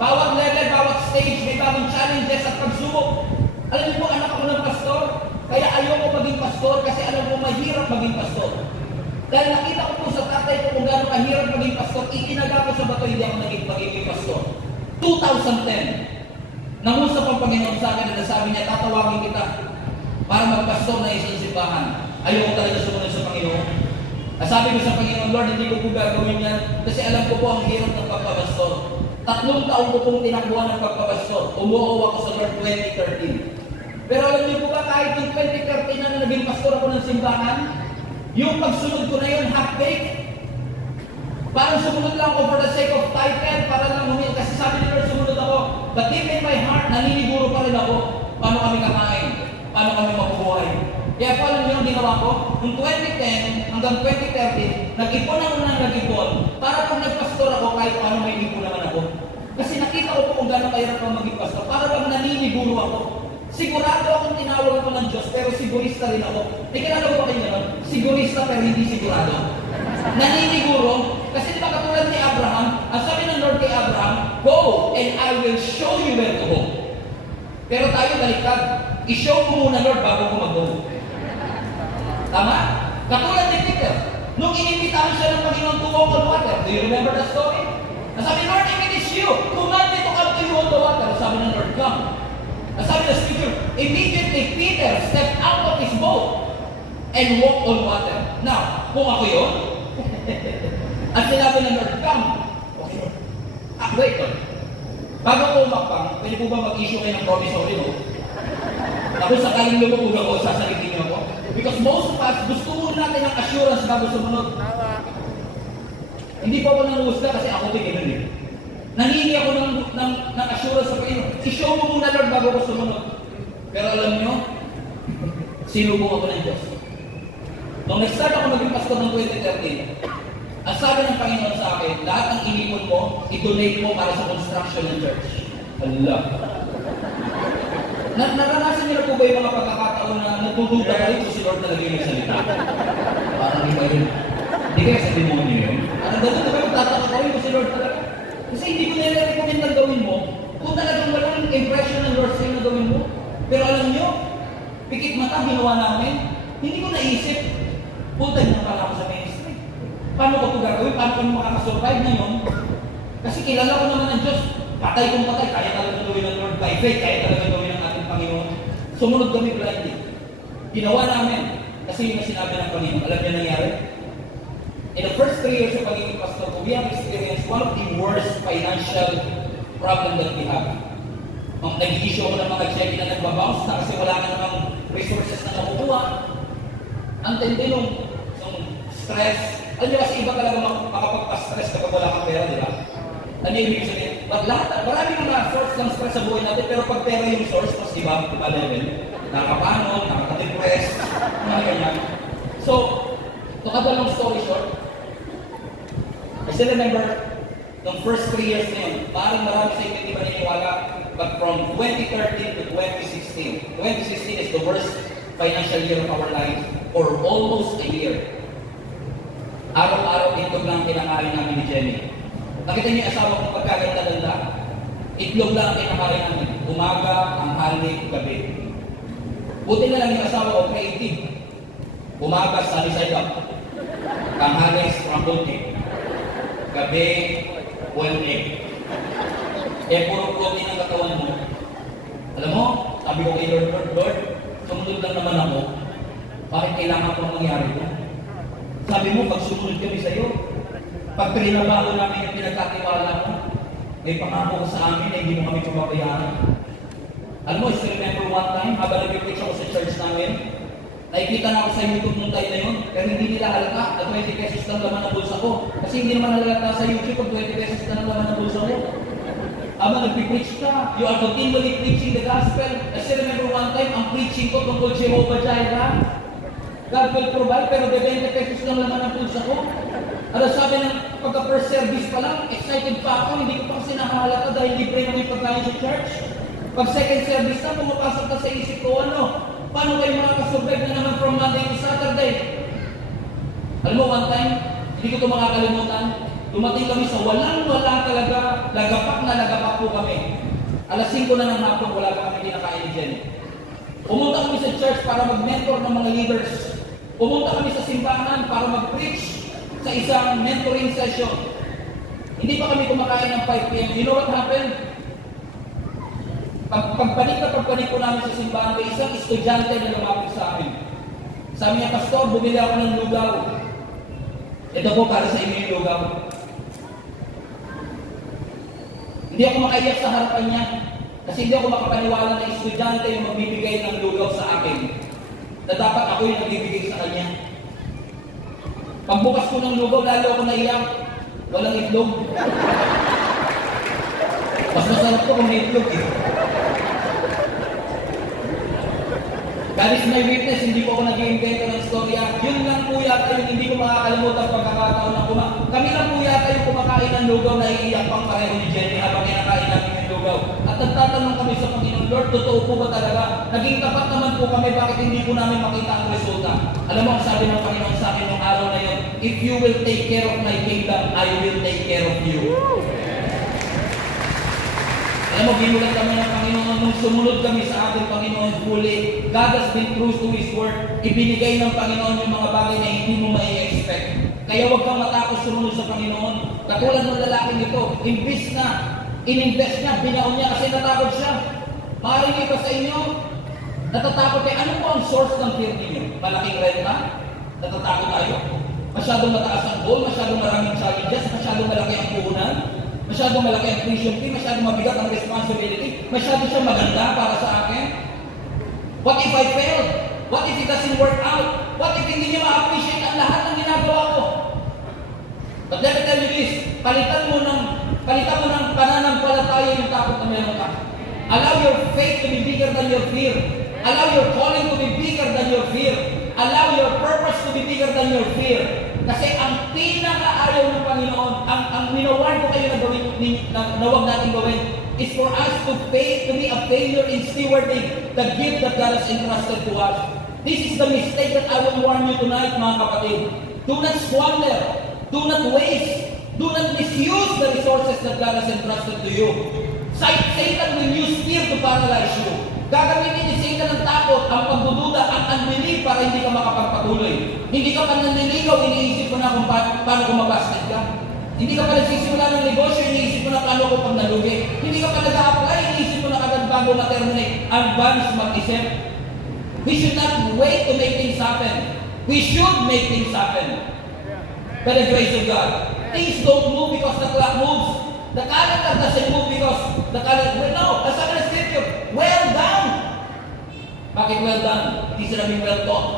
Bawat level, bawat stage, may bagong challenges at pagsubok. Alam niyo po, anak ako ng pastor, kaya ayoko maging pastor kasi alam ko mahirap maging pastor. Dahil nakita ko po sa tatay ko kung gano'ng mahirap maging pastor, itinaga ko sa bato, hindi ako magiging pastor. 2010, nangusap ang Panginoon sa akin na nasabi niya, tatawagin kita para magpastor na isang simbahan. Ayoko talaga sumunod sa Panginoon. Nasabi ko sa Panginoon, Lord, hindi ko po gagawin yan kasi alam ko po ang hirap ng pagpapastor. 3 taon ko pong tinakbuhan ng pagpapastor. Umuo ako sa Lord 2013. Pero alam niyo po ba, kahit yung 2013 na naging pastor ako ng simbahan, yung pagsunod ko na yun, half-baked. Parang sumunod lang ako for the sake of title, para lang humingi. Kasi sabi ni Lord, sumunod ako. But deep in my heart, naniniguro pa rin ako. Paano kami kakain? Paano kami mabubuhay? Kaya po alam niyo yung ginawa ko? Noong 2010 hanggang 2013, nag-ipon ako ng nag-ipon. Para pag nagpastor ako, kahit paano may ipon naman ako. Kasi nakita ko po kung gano'ng kahirap ako maging pastor. Para lang naniniguro ako. Sigurado akong tinawag ako ng Diyos, pero sigurista rin ako. May kilala ko ba kayo naman? Sigurista pero hindi sigurado. Naniniguro, kasi di ba katulad ni Abraham, ang sabi ng Lord kay Abraham, go and I will show you where to go. Pero tayo baliktad, i-show mo muna Lord bago ko mag-go. Tama? Katulad ni Peter, nung inimbitahan siya ng Panginoon to walk on water, do you remember the story? Nasabi, Lord, if it is you, command me to come to you on the water. Sabi ng Lord, come. Nasabi ng scripture, immediately Peter stepped out of his boat and walked on water. Now, kung ako yun, at sinabi ng Lord, come. Okay, Lord. Wait, Lord. Bago ko umakpang, pwede po ba mag-issue kayo ng promissory note? Tapos sakaling lumubog ako, sasalitin niyo ako. Because most of us, gusto mo natin ng assurance bago sumunod. Hindi pa ako nanguhusga kasi ako din eh. Nanini ako ng assurance sa Panginoon. I-show mo muna Lord bago ko sumunod. Pero alam niyo, sinubong ako ng Diyos. Nung nag-start ako maging pastor ng 2013, ang sabi ng Panginoon sa akin, lahat ng inipon mo, i-donate mo para sa construction ng church. Allah. Naranasan niyo na po ba yung mga pagkakataon na nagdududa ka rin kung si Lord talaga yung nagsalita? Parang di ba yun? Hindi kaya sa demonyo yun? Parang ganun na ba magtataka ka rin kung si Lord talaga? Kasi hindi ko nire-recommend na gawin mo kung talagang walang impression ng Lord sa'yo na gawin mo. Pero alam niyo, pikit mata ginawa namin, hindi ko naisip, punta niyo na pala ako sa ministry. Paano ko ito gagawin? Paano ko makakasurvive ngayon? Kasi kilala ko naman ng Diyos, patay kung patay, kaya talaga gawin ng Lord by faith, kaya talaga gawin ng ating Panginoon. Sumunod kami blindly. Ginawa namin, kasi yung sinabi ng Panginoon, alam niyo nangyari? In the first 3 years of pagiging pastor ko, we have experienced one of the worst financial problem that we have. Nag-i-issue ako ng mga check na nagbabounce na kasi wala ka namang resources na nakukuha. Ang tindi nung stress. Alam niyo kasi iba talaga makapagpa-stress kapag wala kang pera, di ba? Ano yung ibig sabihin? Marami mga source ng stress sa buhay natin, pero pag pera yung source, mas iba level. Nakapano, nakaka-depress, mga ganyan. So, to cut a long story short, I still remember the first 3 years na yun, parang marami sa hindi ba niniwala, but from 2013 to 2016, 2016 is the worst financial year of our lives, or almost a year. Araw-araw itlog lang kinakain namin ni Jenny. Nakita niyo yung asawa kong pagkaganda-ganda? Itlog lang ang kinakain namin. Umaga, tanghali, gabi. Buti na lang yung asawa ko creative. Umaga, sunny side up. Tanghali, scrambled egg. Gabi, boiled egg. Eh, puro protein ang katawan mo. Alam mo, sabi ko kay Lord, sumunod lang naman ako. Bakit kailangan ko mangyari ito? Sabi mo, pag sumunod kami sa'yo, pag trinabaho namin yung pinagkatiwala mo, may pangako ka sa amin na hindi mo kami pababayaan. Alam mo, still remember one time, habang nag-preach ako sa church namin, nakikita na ako sa YouTube nung time na yun, pero hindi nila halata na 20 pesos lang laman ang bulsa ko. Kasi hindi naman halata sa YouTube pag 20 pesos lang laman ang bulsa ko. Habang nag-preach ka, you are continually preaching the gospel. I still remember one time, ang preaching ko tungkol Jehovah Jireh. God will provide, pero 20 pesos lang laman ang bulsa ko. Ano sabi ng pagka-first service pa lang, excited pa ako, hindi ko pa kasi nakahalata dahil libre na may pagkain sa church. Pag second service na, pumapasok ka sa isip ko, paano kayo makakasurvive na naman from Monday to Saturday? Alam mo, one time, hindi ko ito makakalimutan, dumating kami sa walang-wala talaga, lagapak po kami. Alas 5 na ng hapon, wala pa kami kinakain ni Jenny. Pumunta kami sa church para mag-mentor ng mga leaders. Pumunta kami sa simbahan para mag-preach sa isang mentoring session. Hindi pa kami kumakain ng 5 p.m. You know what happened? Pagpanik ko namin sa simbahan, may isang estudyante na lumapit sa amin. Sabi niya, Pastor, bumili ako ng lugaw. Ito po para sa inyo yung lugaw. Hindi ako makaiyak sa harapan niya. Kasi hindi ako makapaniwala na estudyante yung magbibigay ng lugaw sa akin. Na dapat ako yung nagbibigay sa kanya. Pagbukas ko ng lugaw, lalo ako naiyak. Walang itlog. Mas masarap ko kung may itlog eh. God is my witness, hindi po ako nag-iimbento ng storya. Yun lang po yata yung hindi ko makakalimutan pagkakataon ng kami lang po yata yung kumakain ng lugaw na iiyak pang pareho ni Jenny habang kinakain namin yung lugaw. At nagtatanong kami sa Panginoon, Lord, totoo po ba talaga? Naging tapat naman po kami, bakit hindi po namin makita ang resulta? Alam mo, ang sabi ng Panginoon sa akin ng araw na yun, if you will take care of my kingdom, I will take care of you. Alam mo, binulat kami ng Panginoon nung sumunod kami sa ating Panginoon huli. God has been true to His word. Ibinigay ng Panginoon yung mga bagay na hindi mo mai-expect. Kaya huwag kang matakot sumunod sa Panginoon. Katulad ng lalaking ito, imbis na ininvest niya, binaon niya kasi natakot siya. Maaaring iba sa inyo, natatakot kayo. Ano po ang source ng fear ninyo? Malaking renta? Natatakot tayo? Masyadong mataas ang goal, masyadong maraming challenges, masyadong malaki ang puhunan, masyadong malaki ang tuition fee, masyadong mabigat ang responsibility, masyadong siya maganda para sa akin. What if I fail? What if it doesn't work out? What if hindi niya ma-appreciate ang lahat ng ginagawa ko? But let me tell you this, palitan mo ng pananampalataya yung takot na meron ka. Allow your faith to be bigger than your fear. Allow your calling to be bigger than your fear. Allow your purpose to be bigger than your fear. Kasi ang pinaka-ayaw ng Panginoon, ang minawarn ko kayo na gawin, na huwag natin gawin, is for us to be a failure in stewarding the gift that God has entrusted to us. This is the mistake that I will warn you tonight, mga kapatid. Do not squander. Do not waste. Do not misuse the resources that God has entrusted to you. Satan will use fear to paralyze you. Gagamitin ni Satan ng takot, ang pagdududa, ang unbelief para hindi ka makapagpatuloy. Hindi ka pa nanliligaw, iniisip mo na kung paano kumabasket ka. Hindi ka pa nagsisimula ng negosyo, iniisip mo na paano ko pag nalugi. Hindi ka pa nag-a-apply, iniisip mo na agad bago ma-terminate. Advance mag-isip. We should not wait to make things happen. We should make things happen. By the grace of God. Things don't move because the clock moves. The calendar doesn't move because the calendar... No, that's not the scripture. Well done! Bakit well done? Hindi sinabing well taught.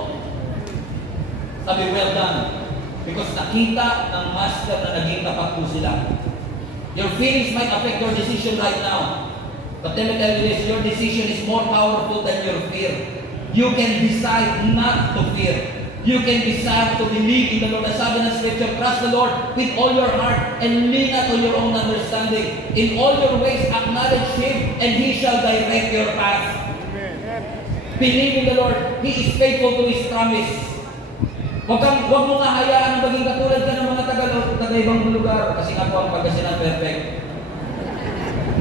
Sabi well done. Because nakita ng master na naging tapat po sila. Your feelings might affect your decision right now. But let me tell you this, your decision is more powerful than your fear. You can decide not to fear. You can decide to believe in the Lord. As sabi ng Scripture, trust the Lord with all your heart and lean not on your own understanding. In all your ways, acknowledge Him and He shall direct your path. Believe in the Lord. He is faithful to His promise. Huwag mo nga hayaan maging katulad ka ng mga taga-ibang lugar. Kasi nga po ang Pangasinan perfect.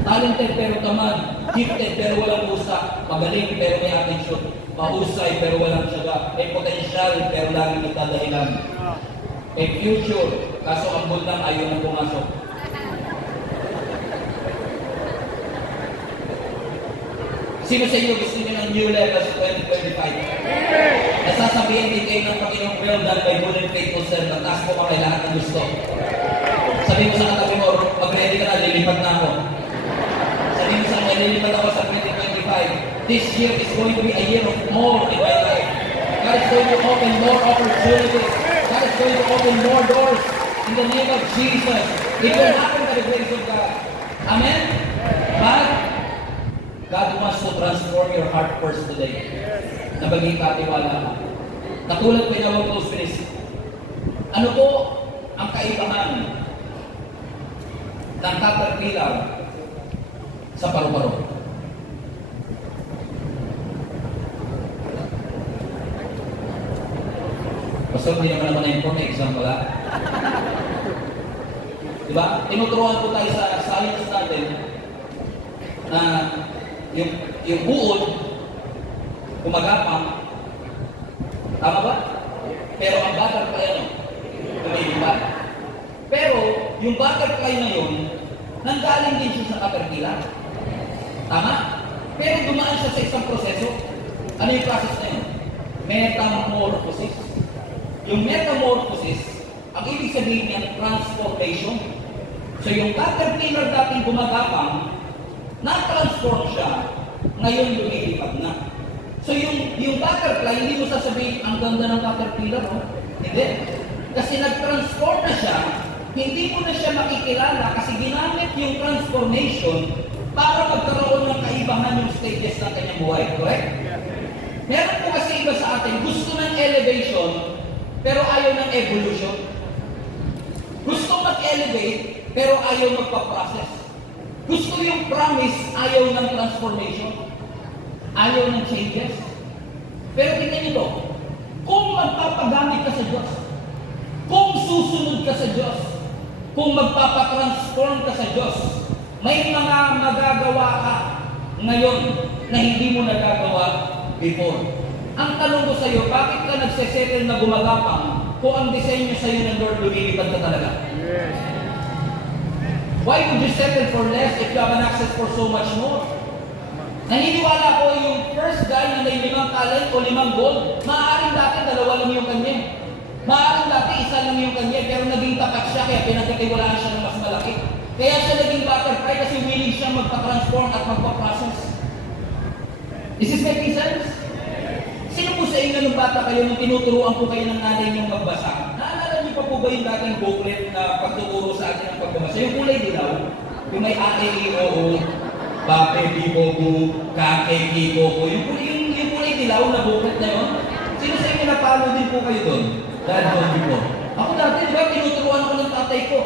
Talented pero tamad. Gifted pero walang usa. Magaling pero may attitude. Mahusay pero walang syaga. May potential pero laging nagtadahilan. May future, kaso ang buldang ayaw na pumasok. Sino sa inyo gusto niyo ng new level sa 2025? Nasasabihin din kayo ng Panginoong, well done, my good and faithful servant. Taas po kayo lahat ng gusto. Sabi mo sa katabi mo, mag-ready ka na, lilipat na ako. Sabi mo sa kanya, lilipat ako sa 2025. This year is going to be a year of more in my life. God is going to open more opportunities. God is going to open more doors in the name of Jesus. It will happen by the grace of God. Amen? But God wants to transform your heart first today. Na maging katiwala ka. Katulad ko yung close finish. Ano po ang kaibahan ng caterpillar sa paru-paro? Pastor, hindi naman ako na-inform, may example ha? Diba? Tinuturuan po tayo sa science natin na yung uod, gumagapang, tama ba? Pero ang butterfly ano? Lumilipat. Pero yung butterfly na yun, nanggaling din siya sa caterpillar. Tama? Pero dumaan siya sa isang proseso. Ano yung process na yun? Metamorphosis. Yung metamorphosis, ang ibig sabihin niya, transformation. So yung caterpillar dating gumagapang, na-transform siya, ngayon lumilipad na. So yung butterfly, hindi mo sasabihin, ang ganda ng caterpillar, no? Hindi. Kasi nag-transform na siya, hindi mo na siya makikilala kasi ginamit yung transformation para magkaroon ng kaibahan yung stages ng kanyang buhay. Correct? Meron po kasi iba sa atin, gusto ng elevation, pero ayaw ng evolution. Gusto mag-elevate, pero ayaw magpa-process. Gusto yung promise, ayaw ng transformation. Ayaw ng changes. Pero tingnan nyo to, kung magpapagamit ka sa Diyos, kung susunod ka sa Diyos, kung magpapatransform ka sa Diyos, may mga magagawa ka ngayon na hindi mo nagagawa before. Ang tanong ko sa iyo, bakit ka nagsesettle na gumagapang kung ang disenyo sa iyo ng Lord lumilipad ka talaga? Yes. Why would you settle for less if you have an access for so much more? Naniniwala ko yung first guy na may 5 talent o 5 gold, maaaring dati 2 lang yung kanya. Maaaring dati 1 lang yung kanya, pero naging tapat siya kaya pinagkatiwalaan siya ng mas malaki. Kaya siya naging butterfly kasi willing siya magpa-transform at magpa-process. Is this making sense? Sino po sa inyo nung bata kayo nung tinuturuan po kayo ng nanay niyong magbasa? Naalala niyo pa po ba yung dating booklet na pagtuturo sa atin ng pagbabasa? Yung kulay dilaw, yung may A-E-I-O-O, Bape, Bibogo, Kake, Kiboko, yung kulay dilaw na booklet na yun. Sino sa inyo napalo din po kayo doon? Dahil doon po. Ako dati, di ba, tinuturuan ako ng tatay ko.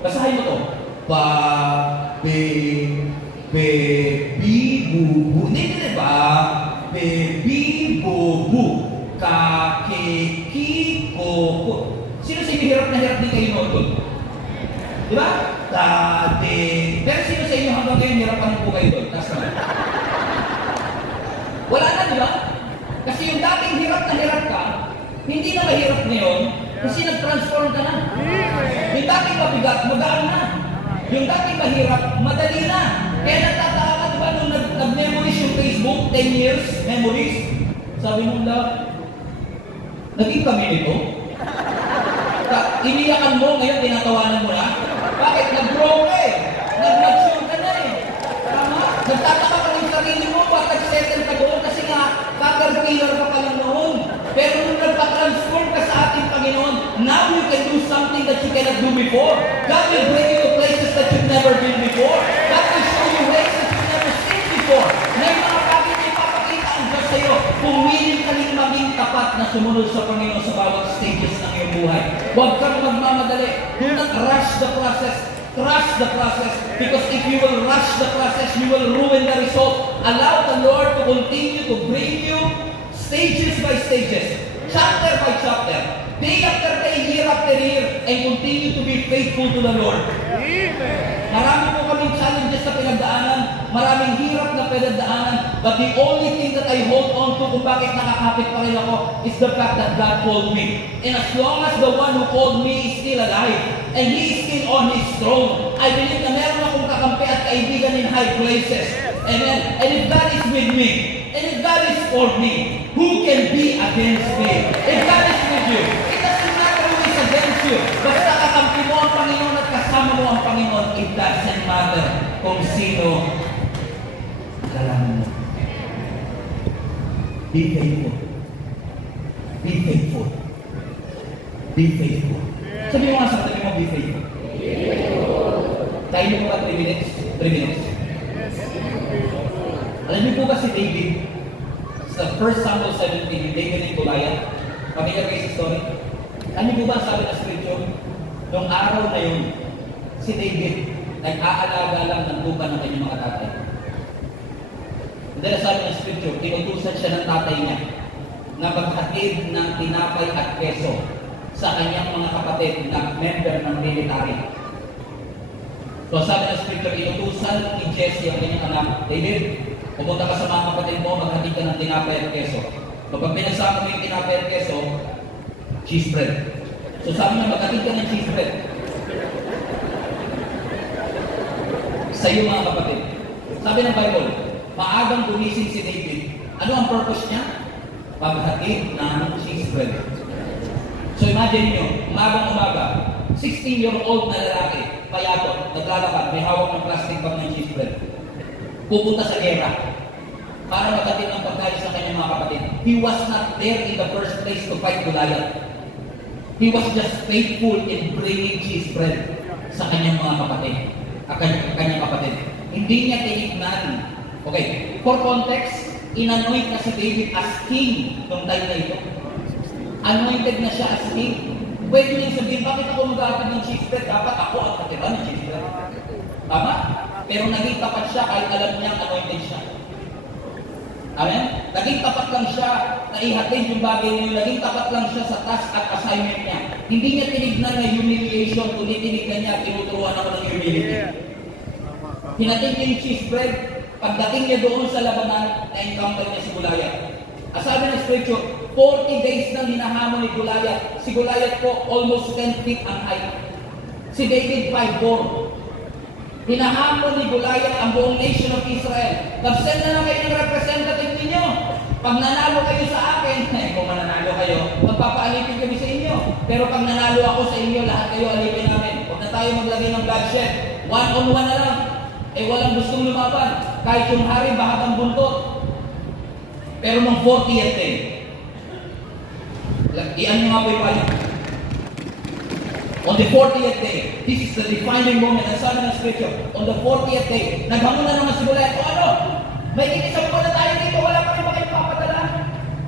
Basahin mo to. Bape, Bibogo. Hindi ba? Baby Bobo, Kakeki Koko. Sino sa inyo hirap na hirap din kayo noon? Di ba? Dati. Pero sino sa inyo hanggang ngayon hirapan po kayo doon? Nasa naman. Wala na, di ba? Kasi yung dating hirap ka, hindi na mahirap ngayon kasi nag-transform ka na. Yung dating mabigat, magaan na. Yung dating mahirap, madali na. Kaya nagtataka ka, diba, nung nag-memories yung Facebook, 10 years, memories, sabi mo lang, naging kami nito. Iniyakan mo, ngayon tinatawanan mo na. Bakit? Nag-grow ka eh. Nag-mature ka na eh. Tama? Nagtataka ka ng sarili mo, bakit settle ka doon? Kasi nga, caterpillar ka pa lang noon. Pero nung nagpa-transform ka sa ating Panginoon, now you can do something that you cannot do before. God will bring you to places that you've never been before. God will show you ways that you've never seen before. May mga bagay na ipapakita ang Diyos sa iyo kung willing ka rin maging tapat na sumunod sa Panginoon sa bawat stages ng iyong buhay. Huwag kang magmamadali. Do not rush the process. Trust the process. Because if you will rush the process, you will ruin the result. Allow the Lord to continue to bring you stages by stages, chapter by chapter, day after day, year after year, and continue to be faithful to the Lord. Marami po kaming challenges na pinagdaanan, maraming hirap na pinagdaanan, but the only thing that I hold on to kung bakit nakakapit pa rin ako is the fact that God called me. And as long as the one who called me is still alive, and He is still on His throne, I believe na meron akong kakampi at kaibigan in high places. Amen. And if God is with me, and if God is for me, who can be against me? If God is with you, it doesn't matter who is against you. Basta kakampi mo ang Panginoon at kasama mo ang Panginoon, it doesn't matter kung sino kalaman mo. Be faithful. Be faithful. Be faithful. Sabi mo nga sa katabi mo, be faithful. Tayo mo ba 3 minutes? 3 minutes. Alam niyo po ba si David? Sa 1 Samuel 17, David and Goliath. Pamilya kayo sa story? Alam niyo po ba sabi ng scripture? Noong araw na yun, si David nag-aalaga lang ng tupa ng kanyang mga tatay. Dahil sabi ng scripture, inutusan siya ng tatay niya na maghatid ng tinapay at keso sa kanyang mga kapatid na member ng military. So sabi ng scripture, inutusan ni Jesse ang kanyang anak, David, pumunta ka sa mga kapatid mo, maghatid ka ng tinapay at keso. Kapag pinagsama mo yung tinapay at keso, cheese bread. So sabi niya, maghatid ka ng cheese bread sa iyo mga kapatid. Sabi ng Bible, maagang gumising si David. Ano ang purpose niya? Maghatid ng cheese bread. So imagine nyo, umagang-umaga, 16-year-old na lalaki, payatot, naglalakad, may hawak ng plastic bag ng cheese bread. Pupunta sa gera para maghatid ng pagkain sa kanyang mga kapatid. He was not there in the first place to fight Goliath. He was just faithful in bringing cheese bread sa kanyang mga kapatid. Kanyang kapatid. Hindi niya tinignan. Okay, for context, inanoint na si David as king nung time na ito. Anointed na siya as king. Pwede niya sabihin, bakit ako mag-aapid ng cheese bread? Dapat ako ang katira ng cheese bread. Tama? Pero naging tapat siya kahit alam niyang anointed siya. Amen? Naging tapat lang siya na ihatid yung bagay niyo. Naging tapat lang siya sa task at assignment niya. Hindi niya tinignan na humiliation, kundi tinignan niya, tinuturuan ako ng humility. Hinatid niya yung cheese bread. Pagdating niya doon sa labanan, na-encounter niya si Goliath. Sabi ng scripture, 40 days nang hinahamon ni Goliath. Si Goliath po, almost 10 feet ang height. Si David, 5'4". Hinahamon ni Goliath ang buong nation of Israel. Nag-send na lang kayo ng representative ninyo. Pag nanalo kayo sa akin, kung mananalo kayo, magpapaalipin kami sa inyo. Pero pag nanalo ako sa inyo, lahat kayo alipin namin. Huwag na tayo maglagay ng bloodshed. One-on-one na lang. Walang gustong lumaban. Kahit yung hari, bahat ang buntot. Pero nung 40th day, iyan nyo nga po yung pala. On the 40th day, this is the defining moment. Ang sabi ng scripture, on the 40th day, naghamon na naman si Goliath. O ano? May inisang ko na tayo dito, wala pa rin ba kayong papadala?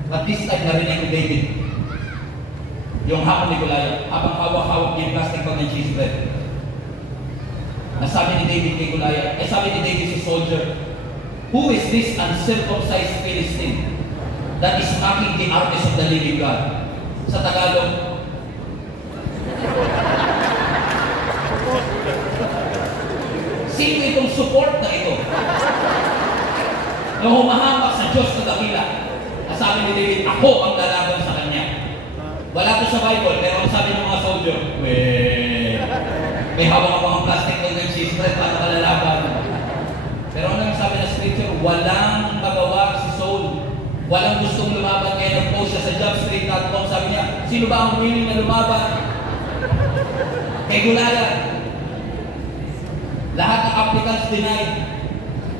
But this time, narinig ko David. Yung hamon ni Goliath, habang hawak-hawak niya yung plastic bag ng cheese bread. Nasabi ni David kay Goliath, sabi ni David si soldier, who is this uncircumcised Philistine that is mocking the armies of the living God? Sa Tagalog, sino itong support na ito? Na humahamak sa Diyos na dakila. Sabi ni David, ako ang lalaban sa kanya. Wala to sa Bible, pero ang sabi ng mga soldier, may hawak ako ang plastic ng cheese bread para malalaban. Pero ang sabi ng scripture, walang magawa si Saul. Walang gustong lumaban, kaya nag-post siya sa jobstreet.com. Sabi niya, sino ba ang willing na lumaban? Kay Goliath. Lahat ng applicants denied.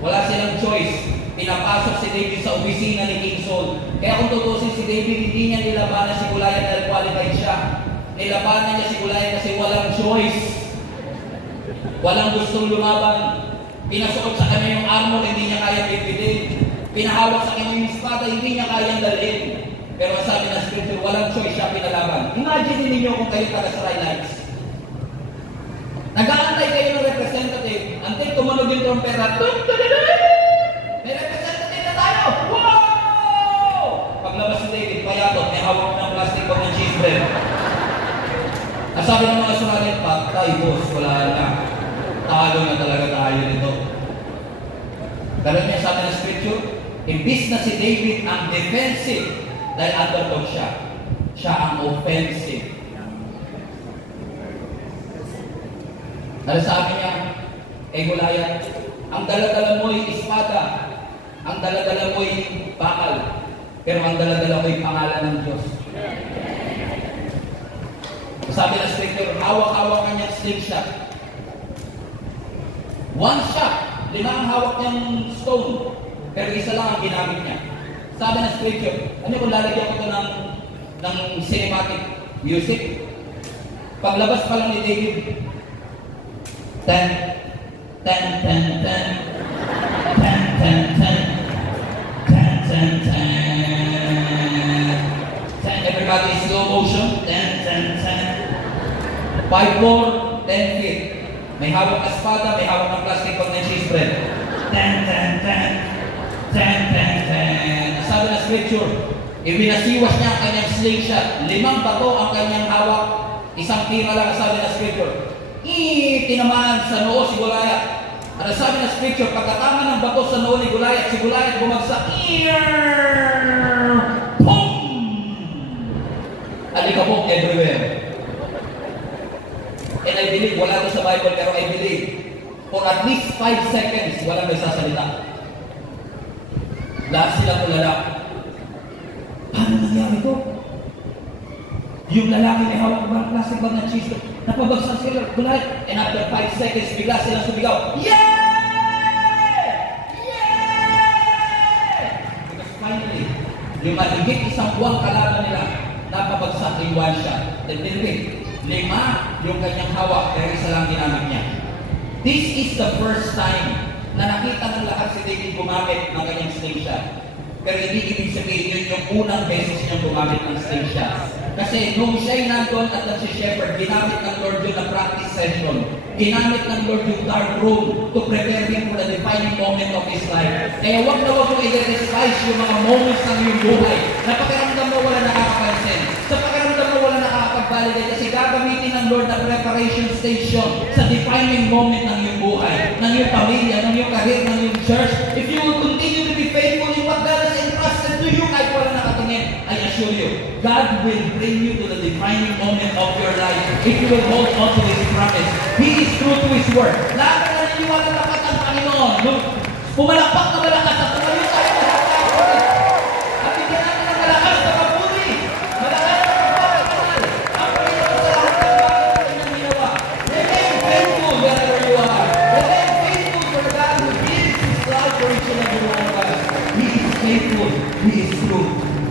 Wala silang choice. Pinapasok si David sa opisina ni King Saul. Kaya kung tutusin si David, hindi niya nilabanan si Goliath dahil qualified siya. Nilabanan niya si Goliath kasi walang choice. Walang gustong lumaban. Pinasuot sa kanya yung armor, hindi niya kaya bitbitin. Pinahawak sa kanya yung espada, hindi niya kayang dalhin. Pero sabi ng scripture, walang choice siya pinalaban. Imagine ninyo kung kayo taga-Saray Lights. Nag-aantay kayo ng representative until tumunog yung trompeta. May representative na tayo! Wow! Paglabas si David, payatot, may hawak ng plastic bag ng cheese bread. Sabi ng mga sumalit, patay boss, wala na. Talo na talaga tayo nito. Pero niya sabi ng scripture, imbis na si David ang defensive dahil underdog siya, siya ang offensive. Dahil sabi niya, Goliath, Ang dala-dala mo'y espada. Ang dala-dala mo'y bakal. Pero ang dala-dala mo'y pangalan ng Diyos. Sabi ng scripture, hawak-hawak kanyang slingshot. One shot, 5 ang hawak niyang stone. Pero isa lang ang ginamit niya. Sabi ng scripture, ano kung lalagyan ko ito ng cinematic music? Paglabas pa lang ni David, ten, ten, ten, ten, ten, ten, ten, ten, ten, ten. Everybody slow motion, ten, ten, ten. 5 more, 10 feet. May hawak na espada, may hawak ng plastic bag ng cheese bread. Ten, ten, ten, ten, ten, ten. Sabi ng scripture, ibinasiwas niya ang kanyang slingshot. 5 bato ang kanyang hawak. Isang tira lang sabi ng scripture. Tinamaan sa noo si Goliath. Ano sabi ng scripture, pagkatama ng bato sa noo ni Goliath, si Goliath bumagsak. Boom! Alikabok everywhere. And I believe, wala ito sa Bible, pero I believe, for at least 5 seconds, walang may sasalita. Lahat sila tulala. Paano nangyari ito? Yung lalaki may hawak ng plastic bag ng cheese, napabagsak sila, Goliath, and after 5 seconds, bigla silang sumigaw, yeah! Yeah! Because finally, yung maligit 1 buwang kalaban nila, napabagsak in 1 shot. Then, 5 yung kanyang hawak, pero isa lang ginamit niya. This is the first time na nakita ng lahat si David gumamit ng kanyang slingshot. Pero hindi ibig sabihin yun yung unang beses niyang gumamit ng slingshot. Kasi nung siya'y nandun at nagsi-shepherd, ginamit ng Lord yung na practice session. Ginamit ng Lord yung dark room to prepare him for the defining moment of his life. Kaya wag na wag mong i-despise yung mga moments ng iyong buhay na pakiramdam mo wala nakakapansin. Sa pakiramdam mo wala nakakapag-validate kasi gagamitin ng Lord na preparation station sa defining moment ng iyong buhay, ng iyong pamilya, ng iyong career, ng iyong church. If you will continue to be faithful in what God has entrusted to you kahit wala nakatingin, I assure you, God will bring you to the defining moment of your life if you will hold on to His promise. He is true to His word. Lahat na naniniwala dapat ang Panginoon. Pumalakpak na malakas at tumayo tayo na lahat. At bigyan natin ng malakas na kapuri. Malakas na kapagpakanal. Ang Panginoon sa lahat ng bagay na kanyang ginawa. Remain faithful wherever you are. Remain faithful for God who gives His life for each and every one of us. He is faithful. He is true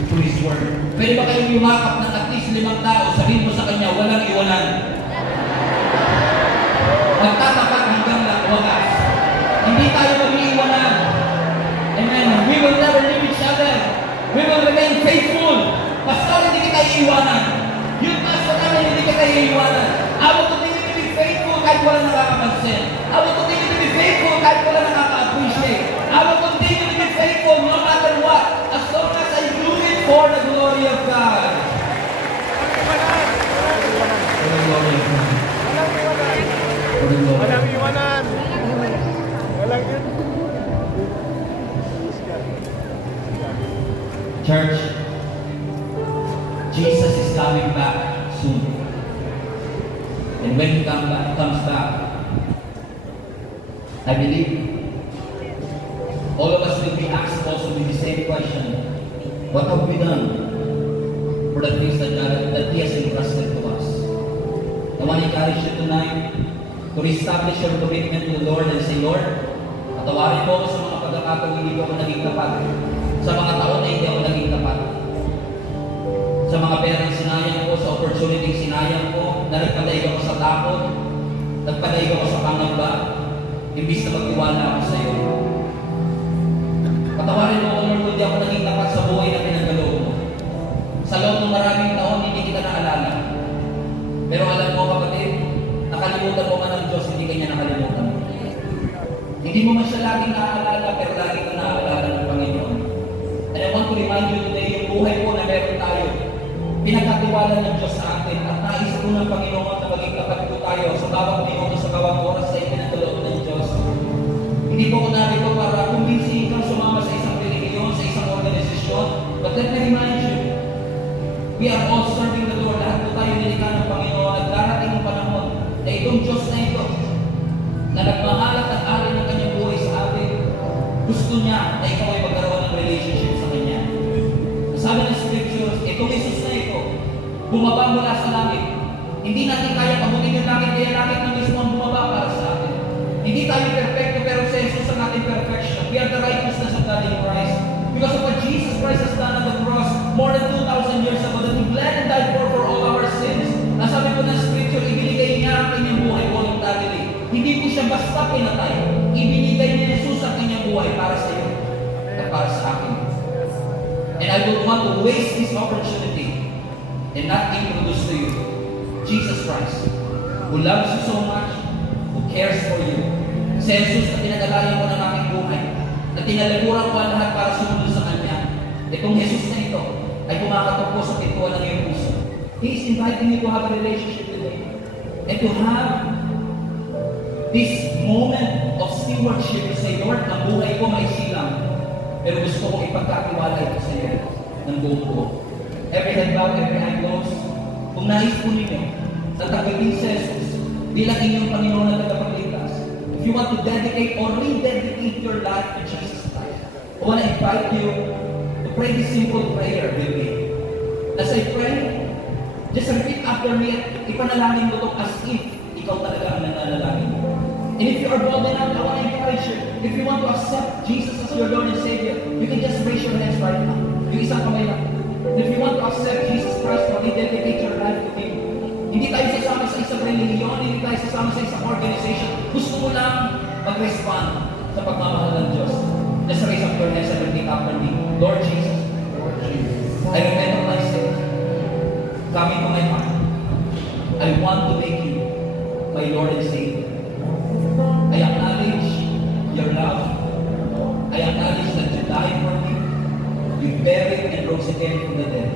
to His word. Pwede ba kayong yumakap ng at least 5 tao, sabihin mo sa kanya, walang iwanan. Magtatapat hanggang wagas. Hindi tayo mag-iiwanan. Amen. We will never leave each other. We will remain faithful. Pastor, hindi kita iiwanan. Yung pastor namin, hindi kita iiwanan. I will continue to be faithful kahit walang nakakapansin. I will continue to be faithful kahit walang nakaka-appreciate. I will continue to be faithful no matter what. As long as I do it for the glory of God. For the glory of God. Walang iwanan. Walang yun. Church, Jesus is coming back soon. And when He comes back, I believe all of us will be asked also with the same question. What have we done for the things that He has entrusted to us? I want to encourage you tonight to establish your commitment to the Lord and say, Lord, patawarin mo ako sa mga pagkakataong hindi ko naging tapat. Sa mga taon na hindi ako naging tapat. Sa mga perang sinayang ko, sa opportunity sinayang ko, na nagpadaig ako sa takot, nagpadaig ako sa pangamba, imbis na magtiwala ako sa iyo. Patawarin mo ako, Lord, hindi ako naging tapat sa buhay na pinagkaloob mo. Sa loob ng maraming taon, hindi kita naalala. Pero alam mo, kapatid, nakalimutan mo man ng Diyos, hindi kanya nakalimutan. Hindi mo man siya laging naaalala, pero lagi ka naaalala ng Panginoon. And I want to remind you today, yung buhay po na meron tayo, pinagkatiwala ng Diyos sa atin, at nais po ng Panginoon na maging tapat po tayo sa bawat minuto, sa bawat oras sa ipinagkaloob ng Diyos. Hindi po ko narito para kumbinsihin kang sumama sa isang religiyon, sa isang organisasyon, but let me remind you, we are all serving the Lord. Lahat po tayo nilikha ng Panginoon at darating ang panahon na itong Diyos na ito na nagmahalat at alin ng kanyang buhay sa bumaba mula sa langit. Hindi natin kaya pabutin yung langit, kaya langit na mismo ang bumaba para sa atin. Hindi tayo perfecto, pero sa Jesus ang ating perfection. We are the righteousness of God in Christ. Because of what Jesus Christ has done on the cross more than 2,000 years ago, that He bled and died for all our sins. Ang sabi po ng Scripture, ibinigay niya ang kanyang buhay voluntarily. Hindi po siya basta pinatay. Ibinigay ni Jesus ang kanyang buhay para sa iyo at para sa akin. And I don't want to waste this opportunity and not introduce to you Jesus Christ, who loves you so much, who cares for you. Si Jesus na tinagalayan ko ng aking buhay, na tinalaguran ko ang lahat para sumunod sa Kanya. Itong Jesus na ito ay kumakatok po sa pintuan ng iyong puso. He is inviting you to have a relationship with Him and to have this moment of stewardship. Say, Lord, ang buhay ko may silang, pero gusto ko ipagkatiwala ito sa iyo ng buong ko. Every head bow, every eye closed. Kung nais po ninyo, tatagpitin si Jesus bilang inyong Panginoon na tagapagligtas. If you want to dedicate or rededicate your life to Jesus Christ, I want to invite you to pray this simple prayer with me. As I pray, just repeat after me at ipanalangin mo ito as if ikaw talaga ang nananalangin. And if you are bold enough, I want to encourage you. If you want to accept Jesus as your Lord and Savior, you can just raise your hands right now. Yung isang kamay lang. And if you want to accept Jesus Christ, rededicate your life to Him. Hindi tayo sasama sa isang religion, hindi tayo sasama sa isang organization. Gusto mo lang mag-respond sa pagmamahal ng Diyos. Just raise up your hands and repeat after me. Lord Jesus, I repent of my sins. Come into my heart. I want to make you my Lord and Savior. I acknowledge your love. I acknowledge that you died for me. You buried and rose again from the dead.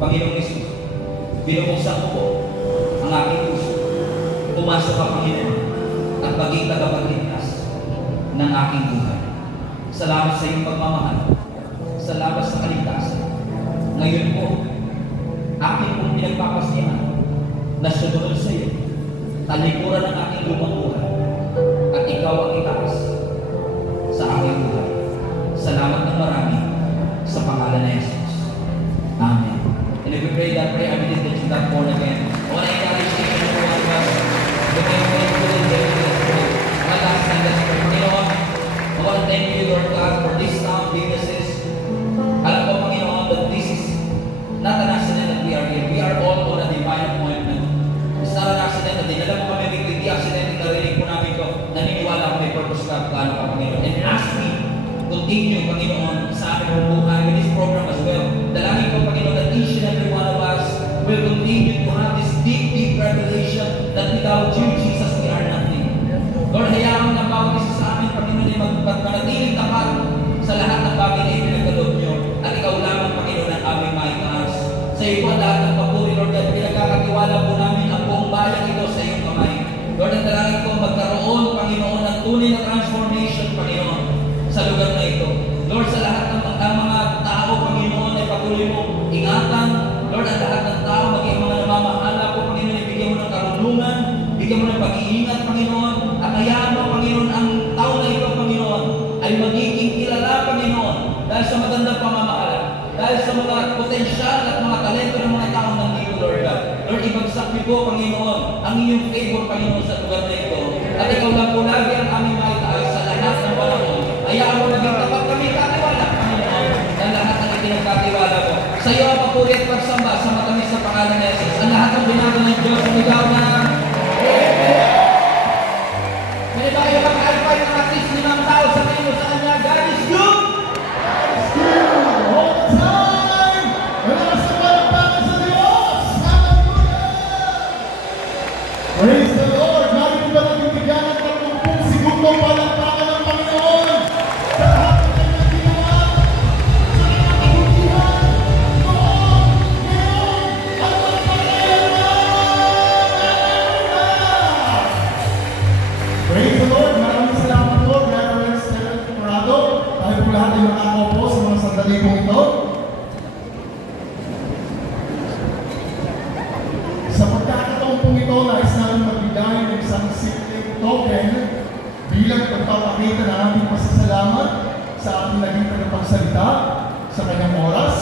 Panginoong Jesus, binubuksan ko po ang aking puso. Pumasok ka, Panginoon, at maging tagapagligtas ng aking buhay. Salamat sa iyong pagmamahal. Salamat sa kaligtasan. Ngayon po, aking pong pinagpapasyahan na sumunod sa iyo, talikuran ng aking lumang buhay, at ikaw ang itaas sa aking buhay. Salamat ng marami sa pangalan ng Jesus. Amen. And if we pray that prayer, I believe that you're not born again. I want to encourage you to one of us. The way we pray today, let's pray. One last time, let's pray. Panginoon, I want to thank you, Lord God, for this town witnesses. Alam ko, Panginoon, that this is not an accident that we are here. We are all on a divine appointment. It's not an accident na dinala mo kami, hindi accident, narinig po namin ito. Naniniwala ko may purpose ka, plano ka, Panginoon. And as we continue, Panginoon, sa aming buhay with this program as well, dalangin ko, Panginoon, that each and every one of us will continue to have this deep, deep revelation that without you, Jesus, we are nothing. Lord, hayaan mo na bawat isa sa amin, Panginoon, ay magpanatiling tapat sa lahat ng bagay na ipinagkaloob nyo. At ikaw lamang, Panginoon, ang aming maitaas. Sa iyo po ang lahat ng papuri, Lord, at pinagkakatiwala po namin ang buong bayan ito sa iyong kamay. Lord, ang dalangin ko magkaroon, Panginoon, ng tunay na transformation, Panginoon, sa lugar na ito. Lord, sa lahat ng mga tao, Panginoon, ay patuloy mong ingatan. Lord, ang lahat ng tao, maging mga namamahala po, Panginoon, ibigyan mo ng karunungan, bigyan mo ng pag-iingat, Panginoon, at hayaan mo, Panginoon, ang tao na ito, Panginoon, ay magiging kilala, Panginoon, dahil sa magandang pamamahala, dahil sa mga potensyal at mga talento ng mga tao ng dito, Lord God. Lord, ibagsak niyo po, Panginoon, ang inyong favor, Panginoon, sa lugar na ito. At ikaw lang po lagi ang aming maitaas sa lahat ng panahon. Hayaan mo naging tapat kami katiwala, Panginoon, ng lahat ng ipinagkatiwala mo. Sa iyo ang papuri at pagsamba sa matamis na pangalan ni Jesus. Ang lahat ng binago ng Diyos, ikaw na. May ba kayo mag-alpay ng at least 5 tao sa kayo sa kanya? God is good! All the time! Wala sa palakpakan sa Diyos! Hallelujah! Praise the Lord! Narito ba natin bigyan ng 30 segundo palakpakan ng Panginoon? Sa lahat ng kanyang ginawa, sa kanyang kabutihan, noon, ngayon, at magpapalayaman! Hallelujah! Praise the Lord! Maraming salamat po, Reverend Stephen Corrado. Tayo po lahat ay nakakaupo sa mga sandali po ito. Sa pagkakataon po ito, nais namin magbigay ng isang simple token bilang pagpapakita ng ating pasasalamat sa ating naging tagapagsalita sa kanyang oras.